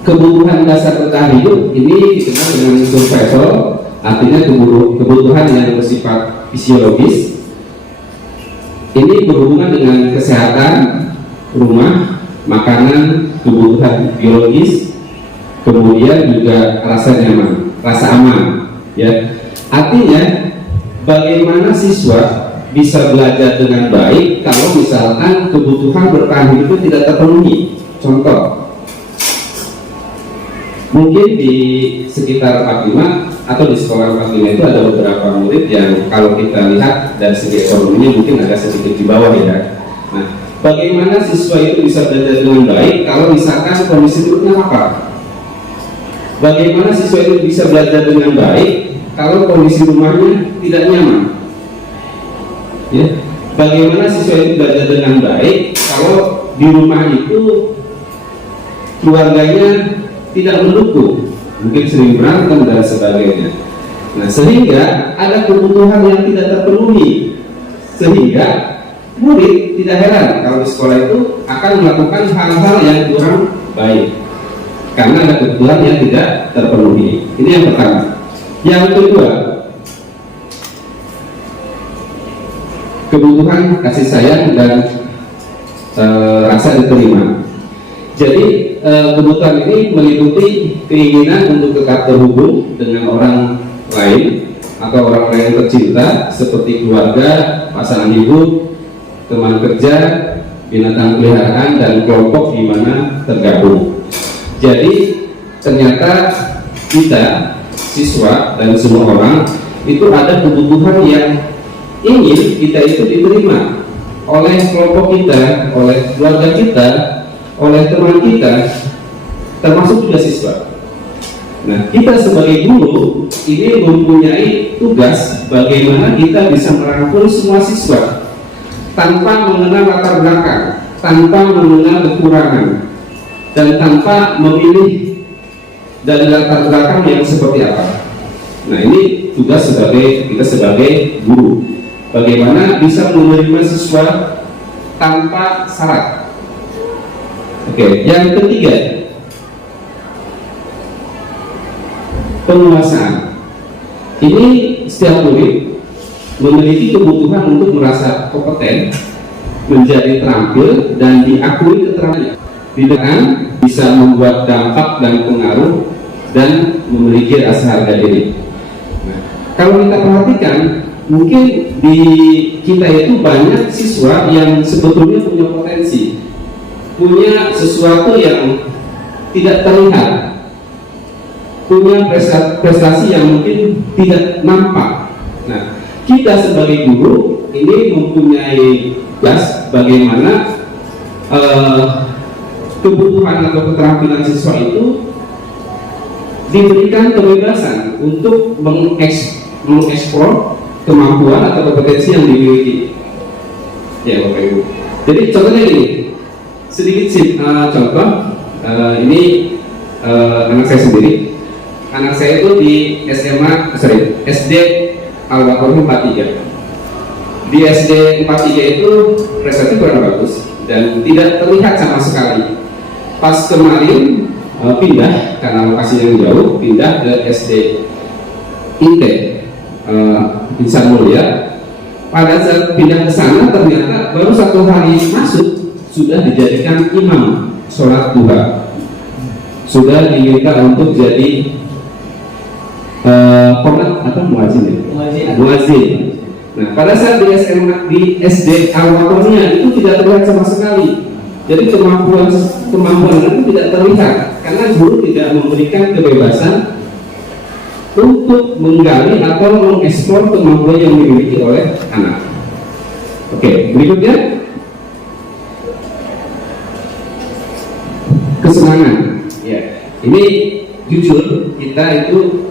kebutuhan dasar bertahan hidup ini dikenal dengan survival, artinya kebutuhan yang bersifat fisiologis. Ini berhubungan dengan kesehatan rumah, makanan, kebutuhan biologis, kemudian juga rasa nyaman, rasa aman. Ya, artinya bagaimana siswa bisa belajar dengan baik kalau misalkan kebutuhan bertahan hidup itu tidak terpenuhi. Contoh, mungkin di sekitar 45 atau di sekolah 45 itu ada beberapa murid yang kalau kita lihat dari segi ekonominya mungkin agak sedikit di bawah ya. Nah, bagaimana siswa itu bisa belajar dengan baik kalau misalkan kondisi hidupnya lapar? Bagaimana siswa itu bisa belajar dengan baik kalau kondisi rumahnya tidak nyaman? Ya, bagaimana siswa itu belajar dengan baik kalau di rumah itu keluarganya tidak mendukung, mungkin sering berantem dan sebagainya. Nah, sehingga ada kebutuhan yang tidak terpenuhi, sehingga murid tidak heran kalau di sekolah itu akan melakukan hal-hal yang kurang baik karena ada kebutuhan yang tidak terpenuhi. Ini yang pertama. Yang kedua, kebutuhan kasih sayang dan rasa diterima. Jadi kebutuhan ini meliputi keinginan untuk tetap terhubung dengan orang lain atau orang lain tercinta seperti keluarga, pasangan hidup, teman kerja, binatang peliharaan, dan kelompok di mana tergabung. Jadi ternyata kita, siswa dan semua orang itu ada kebutuhan yang ingin kita itu diterima oleh kelompok kita, oleh keluarga kita, oleh teman kita, termasuk juga siswa. Nah, kita sebagai guru ini mempunyai tugas bagaimana kita bisa merangkul semua siswa tanpa mengenal latar belakang, tanpa mengenal kekurangan, dan tanpa memilih dari latar belakang yang seperti apa. Nah, ini tugas kita sebagai guru, bagaimana bisa menerima siswa tanpa syarat. Oke, yang ketiga, penguasaan. Ini setiap murid memiliki kebutuhan untuk merasa kompeten, menjadi terampil dan diakui keterampilannya. Dengan bisa membuat dampak dan pengaruh dan memiliki rasa harga diri. Nah, kalau kita perhatikan, mungkin di kita itu banyak siswa yang sebetulnya punya potensi, punya sesuatu yang tidak terlihat, punya prestasi yang mungkin tidak nampak. Nah, kita sebagai guru ini mempunyai tugas bagaimana kebutuhan atau keterampilan siswa itu diberikan kebebasan untuk mengeksplor kemampuan atau kompetensi yang dimiliki. Ya Bapak Ibu. Jadi contohnya gini, sedikit contoh. Ini anak saya sendiri. Anak saya itu di SD Al-Baqarah 43. Di SD 43 itu prestasi kurang bagus dan tidak terlihat sama sekali. Pas kemarin pindah karena lokasi yang jauh, pindah ke SD Inte Insan Mulia. Pada saat pindah ke sana ternyata baru 1 hari masuk sudah dijadikan imam sholat duha, sudah diminta untuk jadi muadzin. Nah, pada saat di SD awalnya itu tidak terlihat sama sekali. Jadi kemampuan itu tidak terlihat karena guru tidak memberikan kebebasan untuk menggali atau mengeksplor kemampuan yang dimiliki oleh anak. Oke, berikutnya kesenangan. Ya, ini jujur kita itu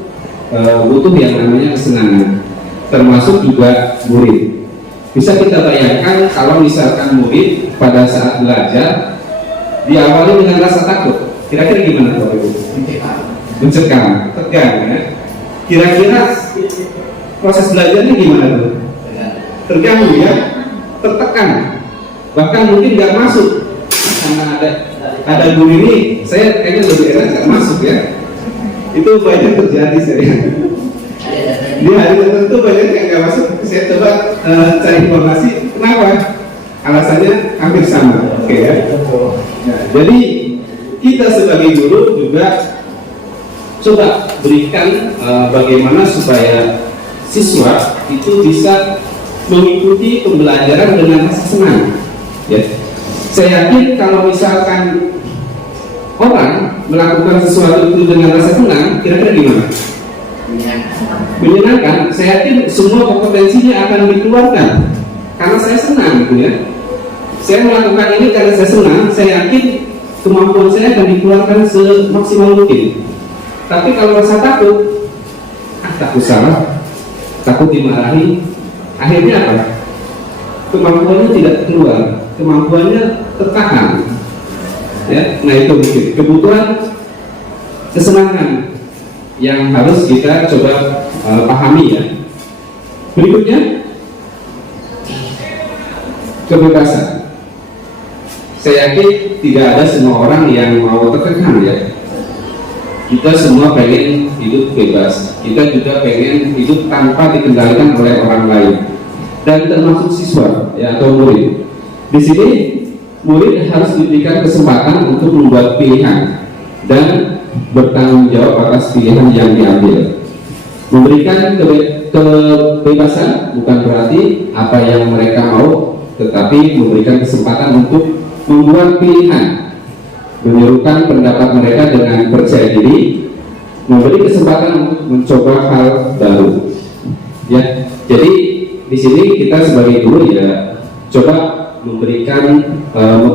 butuh yang namanya kesenangan, termasuk juga murid. Bisa kita bayangkan kalau misalkan murid pada saat belajar diawali dengan rasa takut, kira-kira gimana Bapak Ibu? Mencekam, tegang ya. Kira-kira proses belajarnya gimana tuh? Terganggu ya, tertekan, bahkan mungkin nggak masuk karena ada guru ini, saya kayaknya lebih enak nggak masuk ya. Itu banyak terjadi saya. Di hari tertentu banyak yang nggak masuk. Saya coba cari informasi kenapa, alasannya hampir sama. Oke ya. Nah, jadi kita sebagai guru juga coba berikan bagaimana supaya siswa itu bisa mengikuti pembelajaran dengan rasa senang. Ya. Saya yakin kalau misalkan orang melakukan sesuatu itu dengan rasa senang, kira-kira gimana? Menyenangkan. Saya yakin semua kompetensinya akan dikeluarkan karena saya senang, gitu ya. Saya melakukan ini karena saya senang. Saya yakin kemampuan saya akan dikeluarkan semaksimal mungkin. Tapi kalau rasa takut, takut salah, takut dimarahi, akhirnya apa? Kemampuannya tidak keluar, kemampuannya tertahan. Ya, nah itu mungkin kebutuhan kesenangan yang harus kita coba pahami ya. Berikutnya kebebasan. Saya yakin tidak ada semua orang yang mau tertekan ya. Kita semua pengen hidup bebas. Kita juga pengen hidup tanpa dikendalikan oleh orang lain. Dan termasuk siswa ya atau murid. Di sini murid harus diberikan kesempatan untuk membuat pilihan dan bertanggung jawab atas pilihan yang diambil. Memberikan kebebasan bukan berarti apa yang mereka mau, tetapi memberikan kesempatan untuk membuat pilihan, menyerukan pendapat mereka dengan percaya diri, memberi kesempatan untuk mencoba hal baru. Ya, jadi di sini kita sebagai guru ya coba memberikan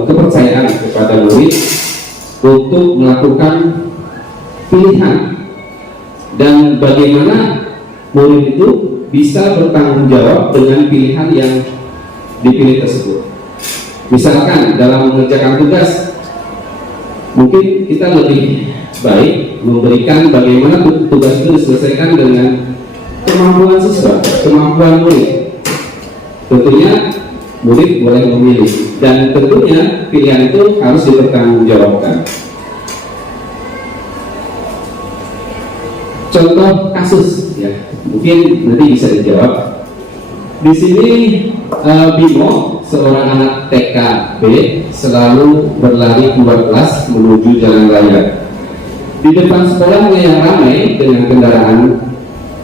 kepercayaan kepada murid untuk melakukan pilihan dan bagaimana murid itu bisa bertanggung jawab dengan pilihan yang dipilih tersebut. Misalkan dalam mengerjakan tugas, mungkin kita lebih baik memberikan bagaimana tugas itu diselesaikan dengan kemampuan siswa, kemampuan murid. Tentunya murid boleh memilih dan tentunya pilihan itu harus dipertanggungjawabkan. contoh kasus ya, mungkin nanti bisa dijawab. Di sini Bimo, seorang anak TKB, selalu berlari keluar kelas menuju jalan raya. Di depan sekolahnya yang ramai dengan kendaraan,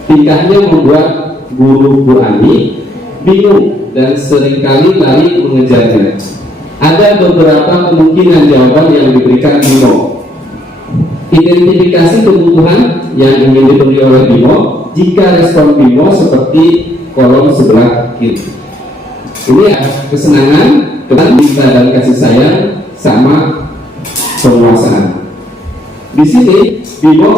tingkahnya membuat guru Bu Ani bingung dan seringkali lari mengejarnya. Ada beberapa kemungkinan jawaban yang diberikan Bimo. Identifikasi kebutuhan yang ingin diberi oleh Bimo jika respon Bimo seperti kolom sebelah kiri. Ini kesenangan, cinta dan kasih sayang sama penguasaan. Di sini Bimo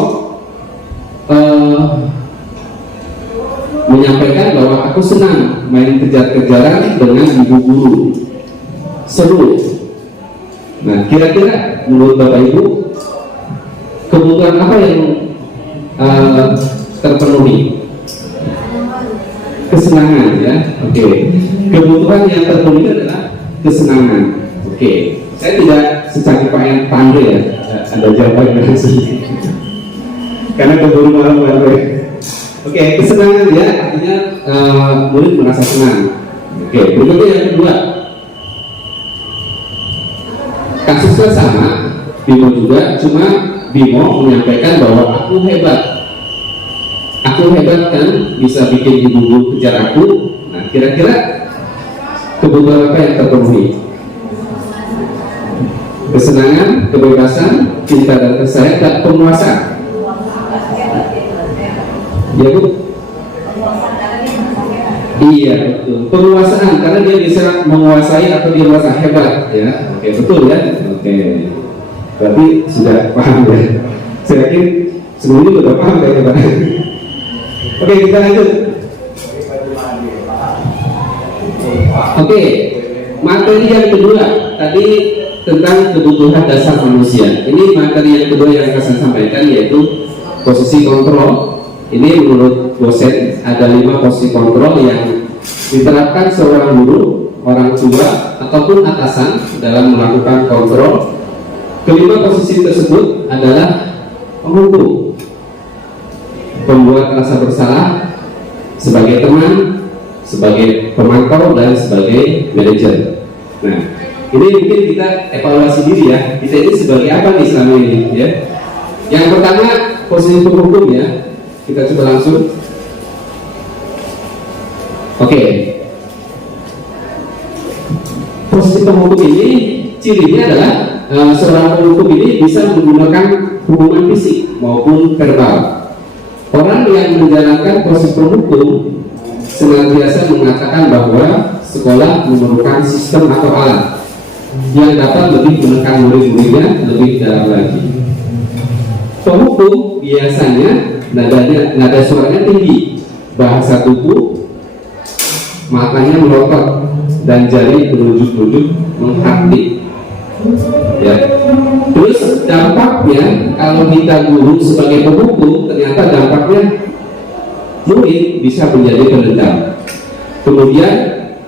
menyampaikan bahwa aku senang main kejar-kejaran dengan ibu guru, seru. Nah, kira-kira menurut Bapak Ibu kebutuhan apa yang terpenuhi? Kesenangan ya, oke. Kebutuhan yang terpenuhi adalah kesenangan. Oke, saya tidak secanggih Pak Andre ya, ada jawaban langsung. Karena keburu malam Pak Andre. Oke, kesenangan ya, artinya murid merasa senang. Oke, berikutnya yang kedua, kasusnya sama, Bimo juga, cuma Bimo menyampaikan bahwa aku hebat kan, bisa bikin ibu guru kejar aku. Nah, kira-kira kebutuhan apa yang terpenuhi? Kesenangan, kebebasan, cinta dan kasih sayang, dan penguasaan. Ya Bu? Iya betul. Penguasaan karena dia bisa menguasai atau dia merasa hebat ya. Oke, betul ya. Oke. Berarti sudah paham ya. Saya yakin sebelumnya sudah paham ya Pak. Oke, kita lanjut. Oke, materi yang kedua tadi tentang kebutuhan dasar manusia. Ini materi yang kedua yang akan saya sampaikan yaitu posisi kontrol. Ini menurut dosen ada 5 posisi kontrol yang diterapkan seorang guru, orang tua ataupun atasan dalam melakukan kontrol. Kelima posisi tersebut adalah penghukum, pembuat rasa bersalah, sebagai teman, sebagai pemantau, dan sebagai manajer. Nah, ini mungkin kita evaluasi diri ya, kita ini sebagai apa nih selama ini ya. Yang pertama posisi penghukum ya, kita coba langsung. Oke. Posisi penghukum ini cirinya adalah seorang penghukum ini bisa menggunakan hukuman fisik maupun verbal. Orang yang menjalankan posisi penghukum senantiasa mengatakan bahwa sekolah memerlukan sistem atau alat yang dapat lebih menekan murid-muridnya lebih dalam lagi. Penghukum biasanya nada suaranya tinggi, bahasa tubuh, matanya melotot, dan jari menunjuk-nunjuk menghakti. Ya. Terus dampaknya kalau kita guru sebagai penghukum, ternyata dampaknya murid bisa menjadi pendendam. Kemudian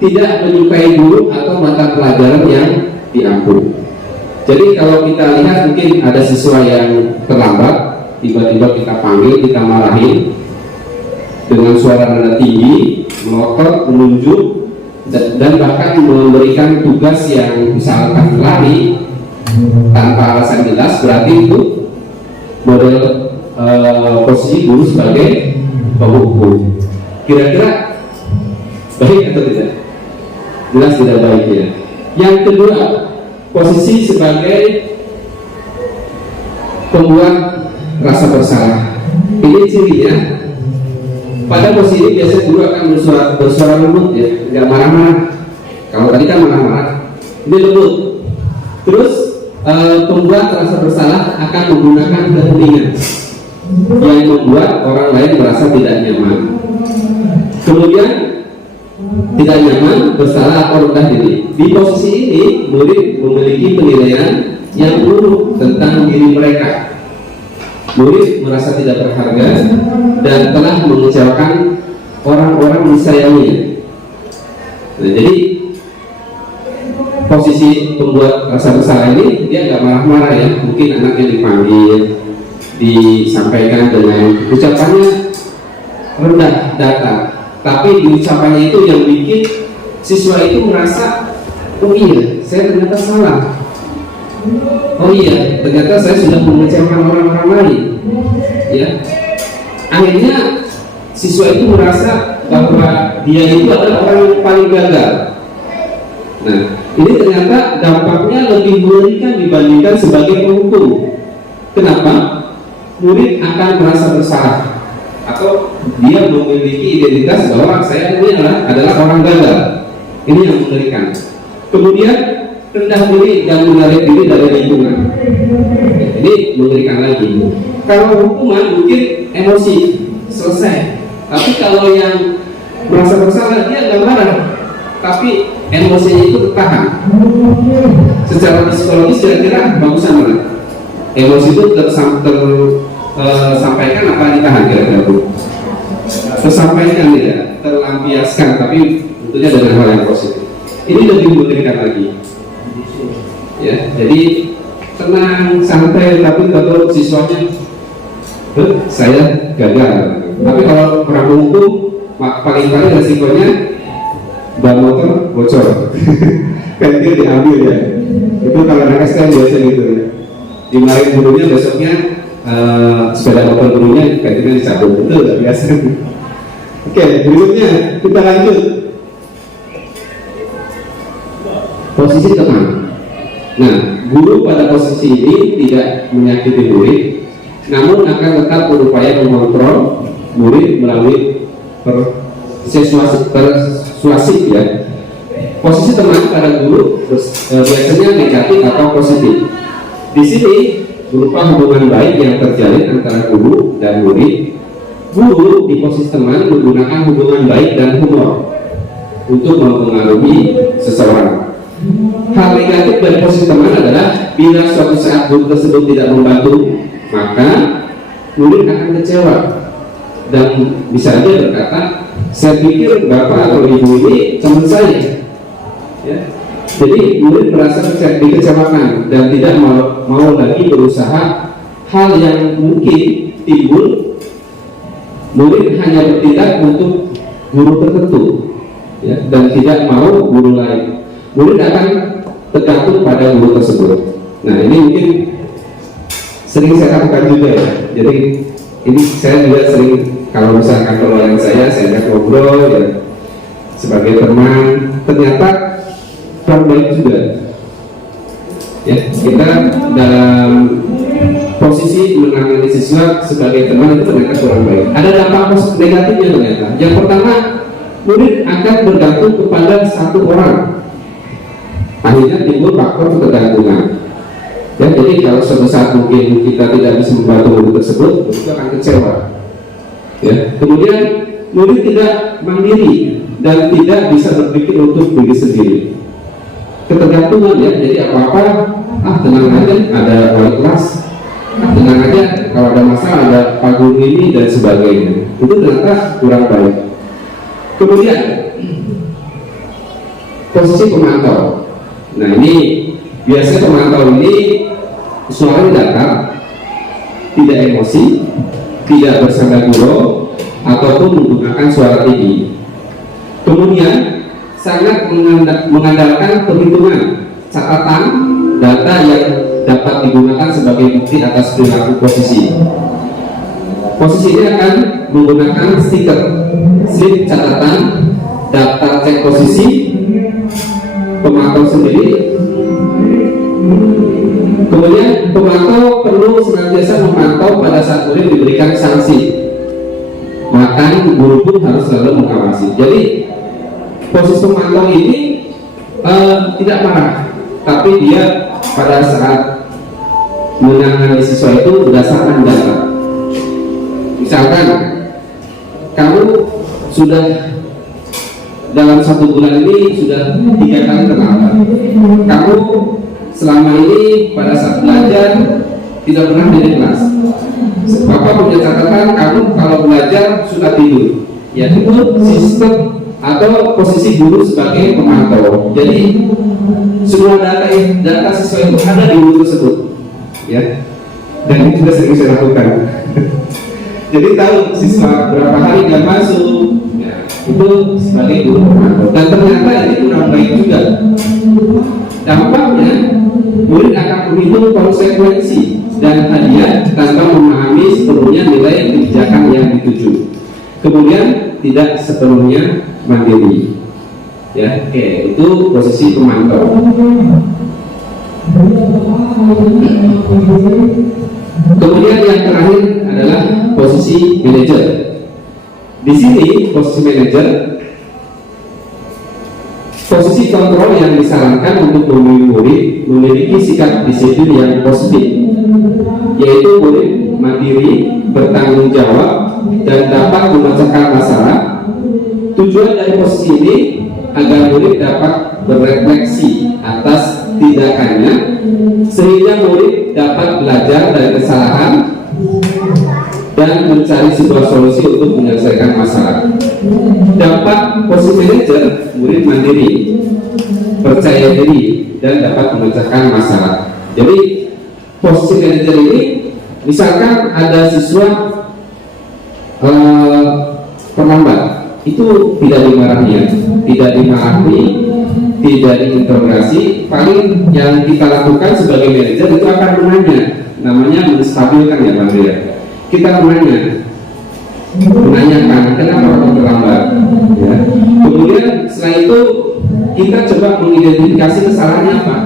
tidak menyukai guru atau mata pelajaran yang diampu. Jadi kalau kita lihat mungkin ada siswa yang terlambat, tiba-tiba kita panggil, kita marahin dengan suara nada tinggi, melotot, menunjuk, dan bahkan memberikan tugas yang misalkan lari tanpa alasan jelas, berarti itu model posisi guru sebagai penghukum. Kira-kira baik atau tidak? Jelas tidak baik ya. Yang kedua, posisi sebagai pembuat rasa bersalah. Ini cirinya. Pada posisi ini biasanya guru akan bersuara lembut ya, nggak marah-marah. Kalau tadi kan marah-marah, ini lembut. Terus pembuat rasa bersalah akan menggunakan keheningan yang membuat orang lain merasa tidak nyaman. Kemudian tidak nyaman, bersalah atau rendah diri. Di posisi ini murid memiliki penilaian yang buruk tentang diri mereka. Murid merasa tidak berharga dan telah mengecewakan orang-orang disayanginya. Nah, jadi posisi pembuat rasa bersalah ini dia nggak marah-marah ya, mungkin anaknya dipanggil, disampaikan dengan ucapannya rendah data, tapi di ucapannya itu yang bikin siswa itu merasa, oh iya, saya ternyata salah. Oh iya, ternyata saya sudah mengecewakan orang-orang lain. Ya, akhirnya siswa itu merasa bahwa dia itu adalah orang yang paling gagal. Nah, ini ternyata dampaknya lebih mengerikan dibandingkan sebagai penghukum. Kenapa? Murid akan merasa bersalah atau dia memiliki identitas bahwa saya ini adalah orang gagal. Ini yang mengerikan. Kemudian rendah diri dan menarik diri dari lingkungan. Ini mengerikan lagi. Kalau hukuman mungkin emosi selesai, tapi kalau yang merasa bersalah dia nggak marah, tapi emosinya itu tertahan. Secara psikologis kira-kira bagusan mana? Emosi itu tersampaikan apa ditahan kira-kira Bu? Tersampaikan tidak, terlampiaskan, tapi tentunya dengan hal yang positif. Ini lebih mengerikan lagi. Ya, jadi tenang, santai, tapi kalau siswanya saya gagal. Tapi kalau orang hukum paling resikonya ban motor bocor, pentil diambil ya. Itu kalau anak STM biasa gitu ya. Dimarahin gurunya, besoknya sepeda motor gurunya pentilnya dicabut, itu udah biasa. Oke, berikutnya kita lanjut. Posisi teman. Nah, guru pada posisi ini tidak menyakiti murid, namun akan tetap berupaya mengontrol murid melalui persuasif ya. Posisi teman pada guru biasanya negatif atau positif. Di sini berupa hubungan baik yang terjalin antara guru dan murid. Guru di posisi teman menggunakan hubungan baik dan humor untuk mempengaruhi seseorang. Hal negatif dari posisi teman adalah bila suatu saat guru tersebut tidak membantu, maka murid akan kecewa dan bisa aja berkata, saya pikir bapak atau ibu ini teman saya. Ya. Jadi murid merasa dikecewakan dan tidak mau lagi berusaha hal yang mungkin timbul. Murid hanya bertindak untuk guru tertentu, ya, dan tidak mau guru lain. Murid akan tergantung pada guru tersebut. Nah, ini mungkin sering saya lakukan juga ya. Jadi ini saya juga sering, kalau misalkan keluarga saya ajak ngobrol ya, sebagai teman, ternyata kurang baik juga. Ya, kita dalam posisi menangani siswa sebagai teman itu ternyata kurang baik. Ada dampak negatifnya ternyata. Yang pertama, murid akan bergantung kepada satu orang. Akhirnya timbul faktor ketergantungan. Ya, jadi kalau suatu saat mungkin kita tidak bisa membantu murid tersebut, murid akan kecewa. Ya, kemudian murid tidak mandiri dan tidak bisa berpikir untuk diri sendiri. Ketergantungan ya, jadi apa-apa, tenang aja, ada wali kelas, tenang aja, kalau ada masalah ada pak guru ini dan sebagainya. Itu ternyata kurang baik. Kemudian posisi pemantau. Nah, ini biasanya pemantau ini suaranya datar, tidak emosi, tidak bersanda gurau, ataupun menggunakan suara tinggi. Kemudian sangat mengandalkan perhitungan, catatan, data yang dapat digunakan sebagai bukti atas perilaku posisi. Posisi ini akan menggunakan stiker, slip catatan, daftar cek posisi, pemantau sendiri. Kemudian pemantau perlu senantiasa memantau pada saat murid diberikan sanksi. Maka guru pun harus selalu mengawasi. Jadi posisi pemantau ini tidak marah, tapi dia pada saat menangani siswa itu berdasarkan data. Misalkan kamu sudah dalam 1 bulan ini sudah 3 kali terlambat. Kamu selama ini pada saat belajar tidak pernah di kelas. Bapak punya catatan kamu kalau belajar suka tidur. Ya, itu sistem atau posisi guru sebagai pemantau. Jadi semua data siswa itu ada di guru tersebut. Ya. dan ini juga sering saya lakukan. Jadi tahu siswa berapa hari nggak masuk, ya, itu sebagai guru pemantau. Dan ternyata ini kurang baik juga. Dampaknya murid akan menghitung konsekuensi dan hadiah tanpa memahami sepenuhnya nilai kebijakan yang dituju. Kemudian tidak sepenuhnya mandiri. Ya, oke, itu posisi pemantau. Kemudian yang terakhir adalah posisi manajer. Di sini posisi manajer, posisi kontrol yang disarankan untuk murid memiliki sikap disiplin yang positif, yaitu murid mandiri, bertanggung jawab, dan dapat memecahkan masalah. Tujuan dari posisi ini agar murid dapat berefleksi atas tindakannya, sehingga murid dapat belajar dari kesalahan dan mencari sebuah solusi untuk menyelesaikan masalah. Dampak posisi manajer, murid mandiri, percaya diri, dan dapat memecahkan masalah. Jadi posisi manajer ini, misalkan ada siswa terlambat, itu tidak dimarahi, tidak diinterogasi. Paling yang kita lakukan sebagai manajer itu akan menanya, namanya menstabilkan ya Bang Ria. Kita menanyakan kenapa kamu terlambat, ya. Kemudian setelah itu kita coba mengidentifikasi kesalahannya apa,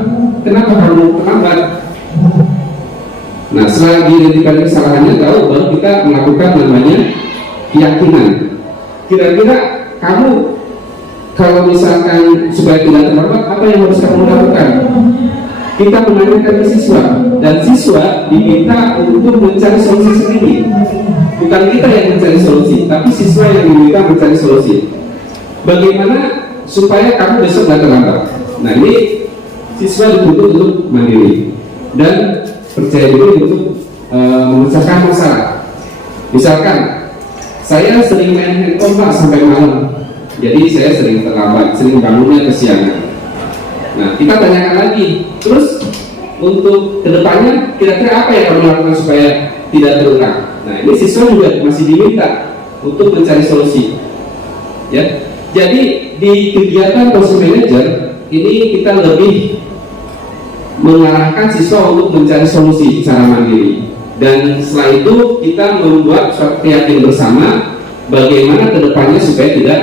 kenapa kamu terlambat. Nah, setelah diidentifikasi kesalahannya, baru kita melakukan namanya keyakinan. Kira-kira kamu kalau misalkan supaya tidak terlambat, apa yang harus kamu lakukan? Kita menanyakan ke siswa, dan siswa diminta untuk mencari solusi sendiri. Bukan kita yang mencari solusi, tapi siswa yang diminta mencari solusi. Bagaimana supaya kamu besok tidak terlambat? Nah, ini siswa dituntut untuk mandiri dan percaya diri untuk memecahkan masalah. Misalkan saya sering main handphone Pak sampai malam, jadi saya sering terlambat, sering bangunnya kesiangan. Nah, kita tanyakan lagi, terus untuk kedepannya kira-kira apa yang kamu lakukan supaya tidak terulang? Nah, ini siswa juga masih diminta untuk mencari solusi. Ya, jadi di kegiatan posisi manajer ini kita lebih mengarahkan siswa untuk mencari solusi secara mandiri. Dan setelah itu kita membuat suatu keyakinan bersama bagaimana kedepannya supaya tidak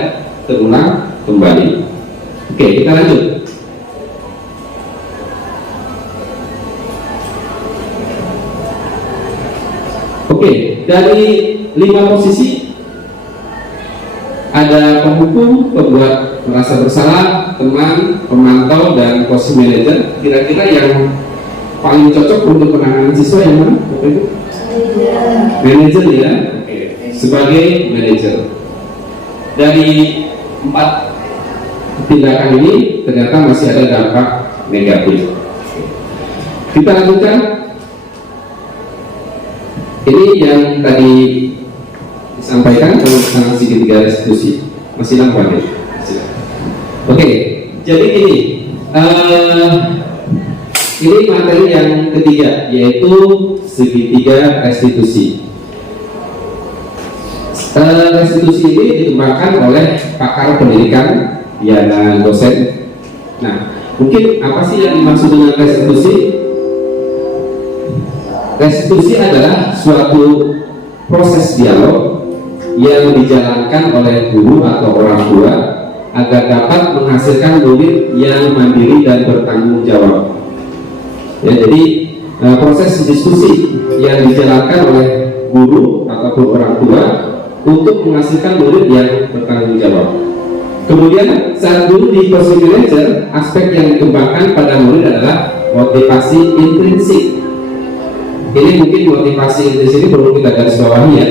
terulang kembali. Oke, kita lanjut. Oke, dari 5 posisi ada penghukum, pembuat merasa bersalah, teman, pemantau, dan posisi manajer. Kira-kira yang paling cocok untuk penanganan siswa yang mana? Manajer ya. Oke. Sebagai manajer. Dari 4 tindakan ini ternyata masih ada dampak negatif. Kita lanjutkan. Ini yang tadi disampaikan tentang sanksi ketiga restitusi. Masih nampak ya? Oke, jadi ini materi yang ketiga, yaitu segitiga restitusi. Restitusi ini dikembangkan oleh pakar pendidikan, Diana dosen. Nah, mungkin apa sih yang dimaksud dengan restitusi? Restitusi adalah suatu proses dialog yang dijalankan oleh guru atau orang tua agar dapat menghasilkan murid yang mandiri dan bertanggung jawab. Ya, jadi proses diskusi yang dijalankan oleh guru ataupun orang tua untuk menghasilkan murid yang bertanggung jawab. Kemudian saat guru di posisi manajer, aspek yang dikembangkan pada murid adalah motivasi intrinsik. Ini mungkin motivasi intrinsik ini perlu kita garis bawahi ya,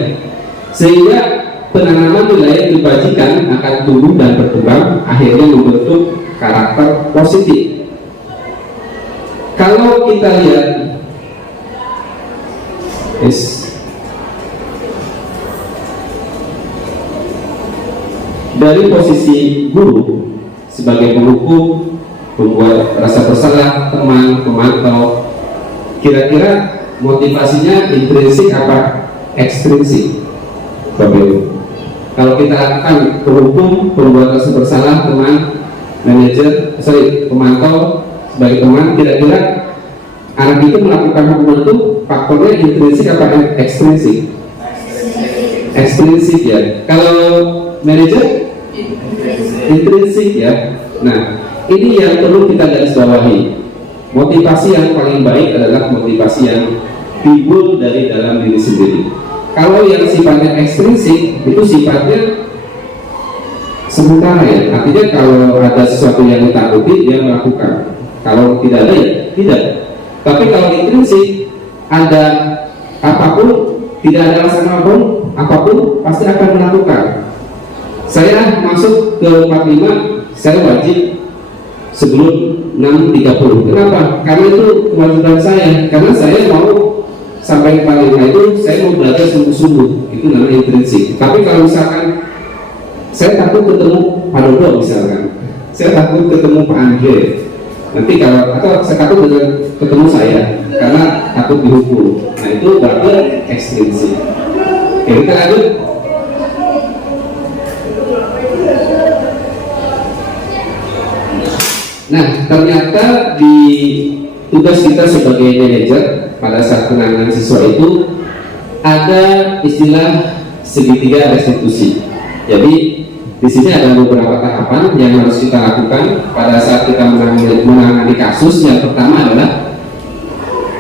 sehingga penanaman nilai kebajikan akan tumbuh dan berkembang, akhirnya membentuk karakter positif. Kalau kita lihat dari posisi guru sebagai penghukum, pembuat rasa bersalah, teman, pemantau, kira-kira motivasinya intrinsik apa ekstrinsik, Bapak Ibu? Kalau kita akan berhukum pembuat rasa bersalah teman pemantau sebagai teman, kira-kira anak itu melakukan hukuman itu faktornya intrinsik apa ekstrinsik? Ekstrinsik ya. Kalau manajer intrinsik ya. Nah, ini yang perlu kita garis bawahi. Motivasi yang paling baik adalah motivasi yang timbul dari dalam diri sendiri. Kalau yang sifatnya ekstrinsik itu sifatnya sementara ya, artinya kalau ada sesuatu yang ditakuti dia melakukan, kalau tidak ada ya tidak. Tapi kalau intrinsik ada apapun, tidak ada alasan apapun pasti akan melakukan. Saya masuk ke 45, saya wajib sebelum 6.30. Kenapa? Karena itu kewajiban saya, karena saya mau sampai 45 itu saya mau belajar sungguh-sungguh, itu namanya intrinsik. Tapi kalau misalkan saya takut ketemu Pak Dodo misalkan, saya takut ketemu Pak Andre, nanti kalau atau saya takut dengan ketemu saya karena takut dihukum, nah itu berarti ekstrinsik. Oke, kita lanjut. Nah, ternyata di tugas kita sebagai manajer pada saat penanganan siswa itu ada istilah segitiga restitusi. Jadi di sini ada beberapa tahapan yang harus kita lakukan pada saat kita menangani kasus. Yang pertama adalah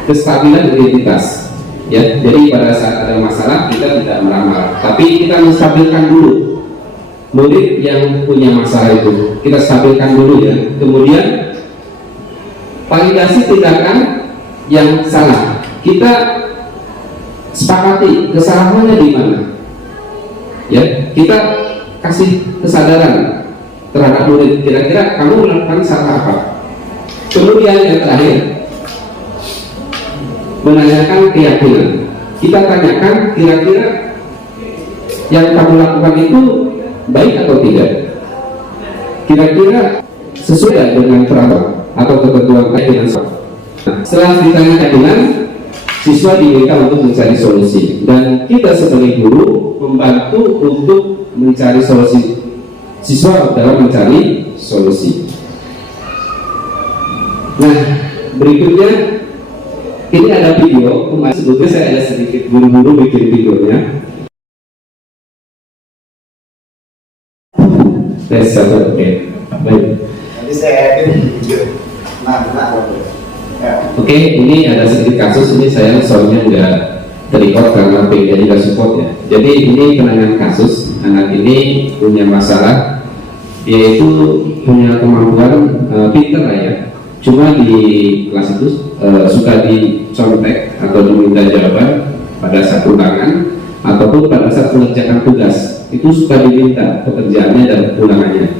kestabilan identitas. Ya, jadi pada saat ada masalah kita tidak meramal, tapi kita menstabilkan dulu murid yang punya masalah itu. Kita stabilkan dulu ya. Kemudian validasi tindakan yang salah. Kita sepakati kesalahannya di mana. Ya, kita kasih kesadaran terhadap murid, kira-kira kamu melakukan salah apa. Kemudian yang terakhir, menanyakan keyakinan. Kita tanyakan kira-kira yang kamu lakukan itu baik atau tidak, kira-kira sesuai dengan peraturan atau ketentuan keyakinan. Nah, setelah ditanya keyakinan, siswa diminta untuk mencari solusi, dan kita sebagai guru membantu untuk mencari solusi siswa dalam mencari solusi. Nah, berikutnya ini ada video. Sebetulnya saya ada sedikit buru-buru bikin videonya. Tes satu, oke. Baik. Nanti saya edit video. Oke, ini ada sedikit kasus. Ini saya soalnya nggak terrecord karena PD nggak support ya. Jadi ini penanganan kasus. Anak ini punya masalah, dia itu punya kemampuan pinter lah ya. Cuma di kelas itu suka dicontek atau diminta jawaban pada saat ulangan ataupun pada saat mengerjakan tugas. Itu suka diminta pekerjaannya dan ulangannya,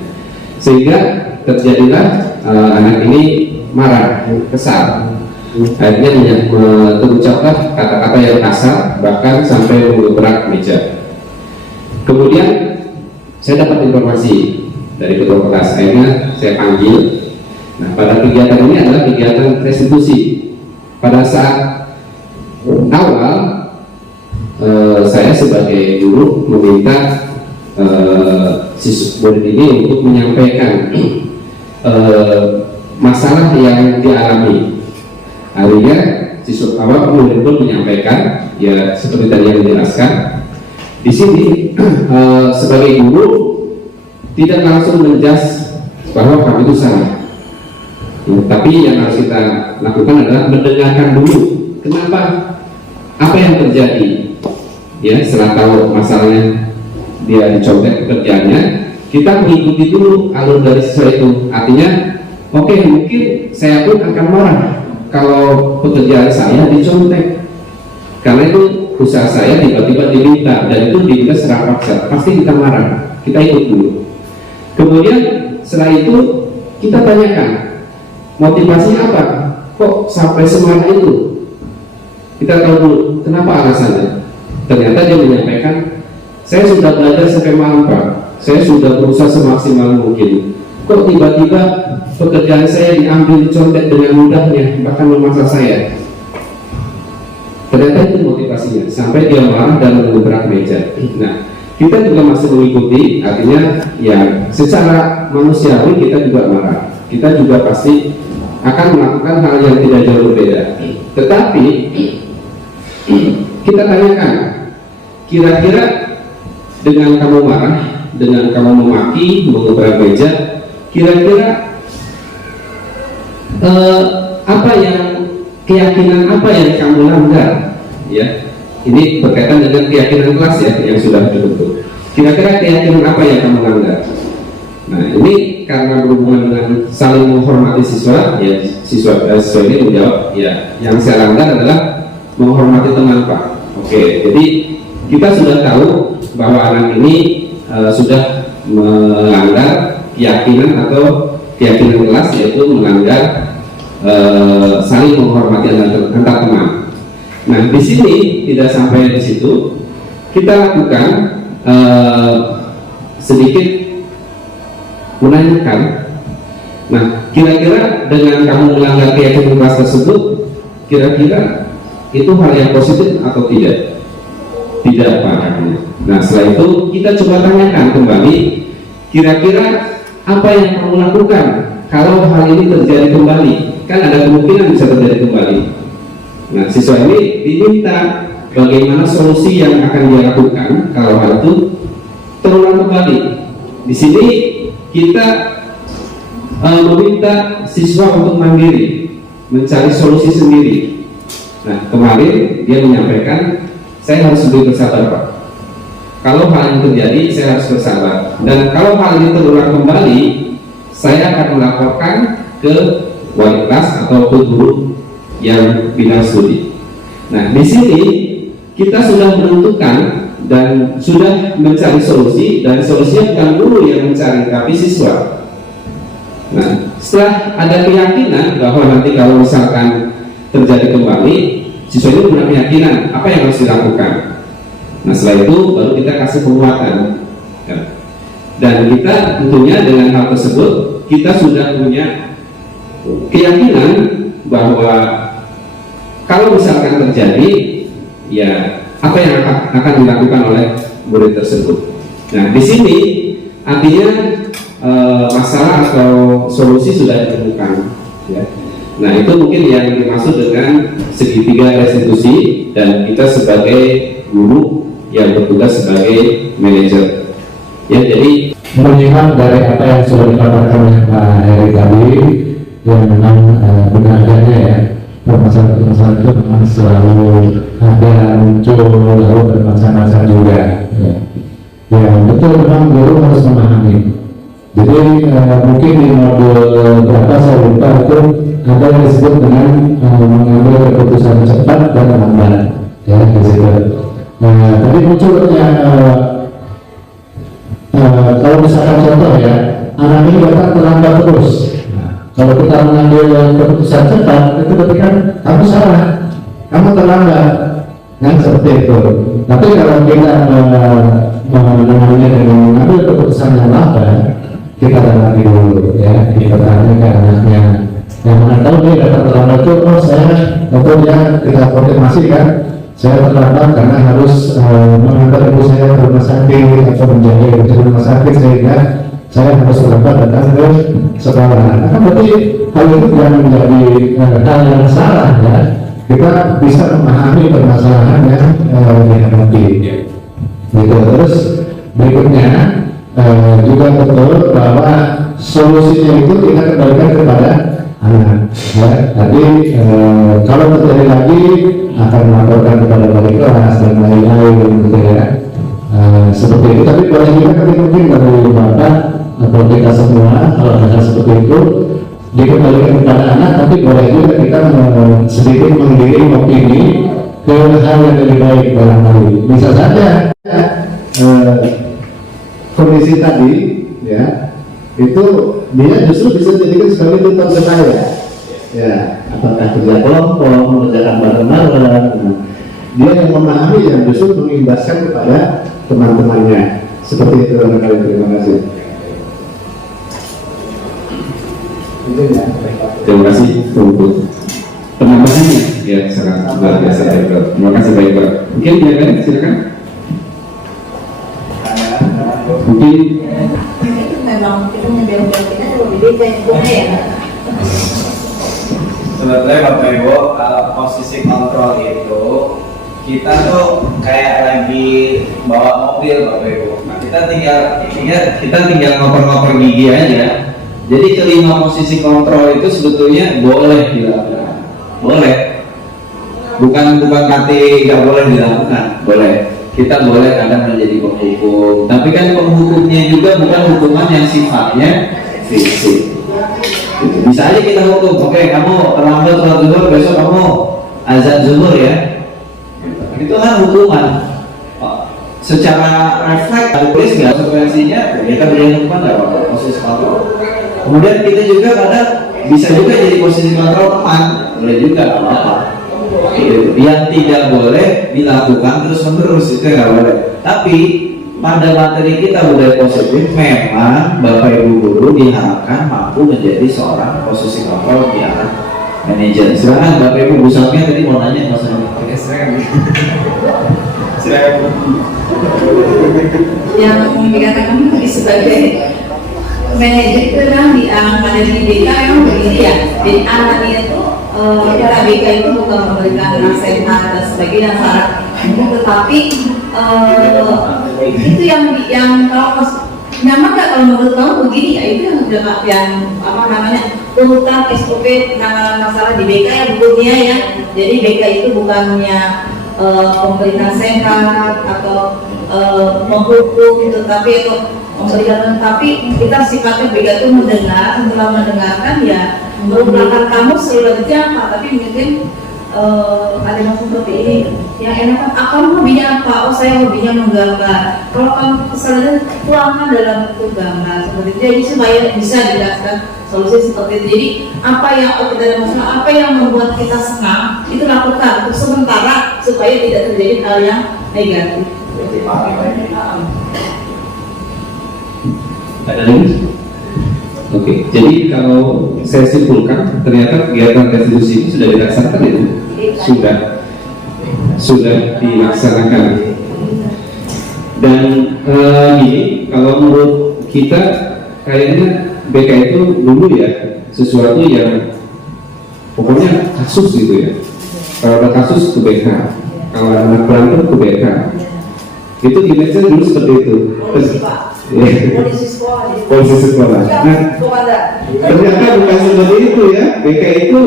sehingga terjadilah anak ini marah, kesal, akhirnya terucaplah kata-kata yang kasar, bahkan sampai menggebrak meja. Kemudian saya dapat informasi dari ketua kelas, akhirnya saya panggil. Nah, pada kegiatan ini adalah kegiatan restitusi. Pada saat awal saya sebagai guru meminta siswa murid ini untuk menyampaikan masalah yang dialami. Akhirnya siswa awal murid pun menyampaikan, ya seperti tadi yang dijelaskan. Di sini sebagai guru tidak langsung menjas bahwa kami itu salah. Tapi yang harus kita lakukan adalah mendengarkan dulu kenapa, apa yang terjadi. Ya, setelah tahu masalahnya dia dicontek pekerjaannya, kita mengikuti dulu alur dari siswa itu. Artinya, oke, mungkin saya pun akan marah kalau pekerjaan saya dicontek, karena itu usaha saya tiba-tiba diminta, dan itu diminta secara paksa. Pasti kita marah, kita ikut dulu. Kemudian setelah itu kita tanyakan motivasinya apa, kok sampai semangat itu. Kita tahu dulu kenapa alasannya. Ternyata dia menyampaikan, saya sudah belajar sampai malam Pak, saya sudah berusaha semaksimal mungkin, kok tiba-tiba pekerjaan saya diambil contek dengan mudahnya, bahkan memaksa saya. Ternyata itu motivasinya, sampai dia marah dan mengebrak meja. Nah, kita juga masih mengikuti, artinya ya secara manusiawi kita juga marah, kita juga pasti akan melakukan hal yang tidak jauh berbeda. Tetapi kita tanyakan, kira-kira dengan kamu marah, dengan kamu memaki, mengebrak meja, kira-kira keyakinan apa yang kamu langgar? Ya, ini berkaitan dengan keyakinan kelas ya yang sudah dibentuk. Kira-kira keyakinan apa yang kamu langgar? Nah, ini karena berhubungan dengan saling menghormati siswa, ya siswa ini menjawab, ya yang saya langgar adalah menghormati teman Pak. Oke, jadi kita sudah tahu bahwa anak ini sudah melanggar keyakinan atau keyakinan kelas, yaitu melanggar saling menghormati antar teman. Nah, di sini tidak sampai di situ, kita lakukan sedikit menanyakan. Nah, kira-kira dengan kamu melanggar keyakinan kelas tersebut, kira-kira itu hal yang positif atau tidak? Tidak, Pak. Nah, setelah itu kita coba tanyakan kembali, kira-kira apa yang kamu lakukan kalau hal ini terjadi kembali? Kan ada kemungkinan bisa terjadi kembali. Nah, siswa ini diminta bagaimana solusi yang akan dia lakukan kalau hal itu terulang kembali. Di sini kita meminta siswa untuk mandiri, mencari solusi sendiri. Nah, kemarin dia menyampaikan, saya harus lebih bersabar Pak. Kalau hal yang terjadi, saya harus bersabar. Dan kalau hal ini terulang kembali, saya akan melaporkan ke wali kelas atau ke guru yang bidang studi. Nah, di sini kita sudah menentukan dan sudah mencari solusi, dan solusinya bukan guru yang mencari, tapi siswa. Nah, setelah ada keyakinan bahwa nanti kalau misalkan terjadi kembali, siswa itu punya keyakinan apa yang harus dilakukan. Nah, setelah itu baru kita kasih penguatan. Dan kita tentunya dengan hal tersebut kita sudah punya keyakinan bahwa kalau misalkan terjadi, ya apa yang akan dilakukan oleh murid tersebut. Nah, di sini artinya masalah atau solusi sudah ditemukan. Ya. Nah, itu mungkin yang dimaksud dengan segitiga restitusi, dan kita sebagai guru yang bertugas sebagai manajer. Ya, jadi melihat dari apa yang sudah dikatakan oleh Pak Heri tadi, yang memang benar adanya ya, permasalahan-permasalahan itu memang selalu ada, muncul, lalu bermacam-macam juga ya. Ya betul, memang guru harus memahami. Jadi mungkin di modul berapa saya lupa itu ada yang disebut dengan mengambil keputusan cepat dan lambat ya di situ. Nah, tadi munculnya kalau misalkan contoh ya, anak ini datang terlambat terus. Kalau kita mengambil keputusan cepat, itu berarti kan kamu salah, kamu terlambat, kan seperti itu. Tapi kalau kita dengan mengambil keputusan yang lambat, kita dalami dulu, ya, kita tanya ke anaknya. Yang mana tahu dia datang terlambat itu, oh saya, atau dia kita konfirmasi kan, saya terlambat karena harus mengantar ibu saya ke rumah sakit atau menjaga ibu saya ke rumah sakit, sehingga saya harus terlambat datang ke sekolah. Nah, berarti hal itu jangan menjadi hal yang salah ya. Kita bisa memahami permasalahan yang dihadapi. Gitu. Terus berikutnya juga betul bahwa solusinya itu kita kembalikan kepada anak. Ya. Tadi kalau terjadi lagi akan melaporkan kepada wali kelas dan lain-lain, gitu ya. Seperti itu. Tapi boleh juga nanti mungkin dari bapak atau kita semua kalau ada seperti itu dikembalikan kepada anak, tapi boleh juga kita sedikit mengirim opini ke hal yang lebih baik barangkali. Bisa saja kondisi tadi ya itu dia justru bisa dijadikan sebagai tutor ke saya ya, apakah kerja kelompok, mengerjakan bareng-bareng. Dia yang memahami, yang justru mengimbaskan kepada teman-temannya. Seperti itu barangkali. Terima kasih. Terima kasih. penambahannya ya sangat luar biasa. Terima kasih Pak Iqbal. Mungkin yang lain silakan. Mungkin itu memang kita menjauh-jauh kita lebih beda ya. Sebetulnya Bapak Ibu, kalau posisi kontrol itu kita tuh kayak lagi bawa mobil Bapak Ibu. Nah, kita tinggal ngoper-ngoper gigi aja. Jadi kelima posisi kontrol itu sebetulnya boleh dilakukan. Boleh. Bukan kata nggak boleh dilakukan, boleh. Kita boleh kadang menjadi penghukum, tapi kan penghukumnya juga bukan hukuman yang sifatnya fisik. Gitu. Bisa aja kita hukum, oke kamu terlambat sholat zuhur, besok kamu azan zuhur ya. Itu kan hukuman. Secara refleks, tulis nggak konsekuensinya, kita beri hukuman nggak apa-apa, posisi kontrol. Kemudian kita juga kadang bisa juga jadi posisi kontrol teman, boleh juga nggak apa-apa. Yang tidak boleh dilakukan terus-menerus itu nggak boleh. Tapi pada materi kita budaya positif, memang Bapak Ibu guru diharapkan mampu menjadi seorang posisi kontrol di arah manajer. Silakan Bapak Ibu, Bu Samia tadi mau nanya masalah. Oke, silakan. Silakan. Yang dikatakan tadi sebagai manajer itu kan ada di BK memang begini ya. Jadi anaknya itu kita BK itu bukan memberikan nasihat dan sebagainya syarat, tetapi itu yang kalau nyaman nggak kalau menurut kamu begini ya, itu yang udah yang apa namanya urutan SOP penanganan masalah di BK ya bukunya ya. Jadi BK itu bukannya memberi nasihat atau menghukum, tetapi memberikan, tapi kita sifatnya BK itu mendengar, setelah mendengarkan ya merupakan kamu selanjutnya apa, tapi mungkin ada yang seperti ini yang enak kan, kamu hobinya apa? Oh saya hobinya menggambar. Kalau kamu kesannya tuangkan dalam bentuk gambar seperti itu, jadi supaya bisa dijelaskan solusi seperti itu. Jadi apa yang kita ada masalah, apa yang membuat kita senang itu lakukan untuk sementara supaya tidak terjadi hal yang negatif. Ada lagi? Oke, jadi kalau saya simpulkan, ternyata kegiatan restitusi itu sudah dilaksanakan itu, sudah dilaksanakan. Dan ini kalau menurut kita kayaknya BK itu dulu ya sesuatu yang pokoknya kasus gitu ya. Kalau ada kasus ke BK, kalau ada anak berantem ke BK, itu image-nya dulu seperti itu. Polisi sekolah. Nah, ternyata bukan seperti itu ya. BK itu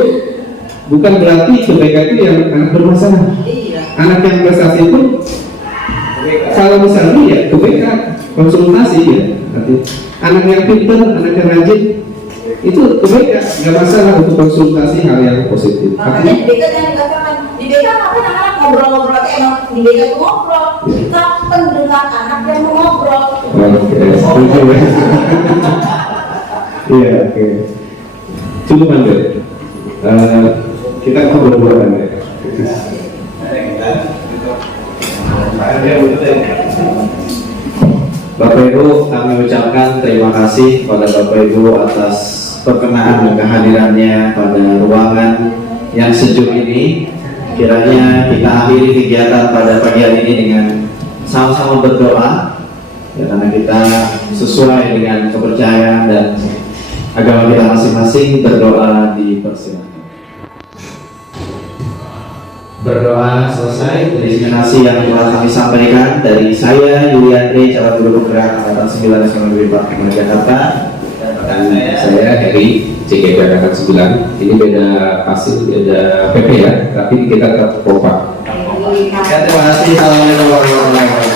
bukan berarti ke BK itu yang anak bermasalah. Anak yang prestasi itu kalau misalnya ya ke BK konsultasi ya. Nanti anak yang pintar, anak yang rajin itu ke BK nggak masalah untuk konsultasi hal yang positif. Makanya di BK yang dikatakan di BK apa namanya ngobrol-ngobrol emang di BK itu ngobrol. Kita pendengar anak yang mau ngobrol. Oke, setuju ya. Iya, oke. Cukup Andre. Kita ngobrol kan ya. Bapak Ibu, kami ucapkan terima kasih pada Bapak Ibu atas perkenaan dan kehadirannya pada ruangan yang sejuk ini. Kiranya kita akhiri kegiatan pada pagi hari ini dengan sama-sama berdoa, ya, karena kita sesuai dengan kepercayaan dan agama kita masing-masing. Berdoa dipersilakan. Berdoa selesai. Terima yang telah kami sampaikan dari saya Yuliandre, calon guru penggerak angkatan 9 SMK Negeri Jakarta, Dan saya Heri, CGP Angkatan 9. Ini beda hasil, beda PP ya, tapi kita tetap kompak. terima kasih. Assalamualaikum warahmatullahi wabarakatuh.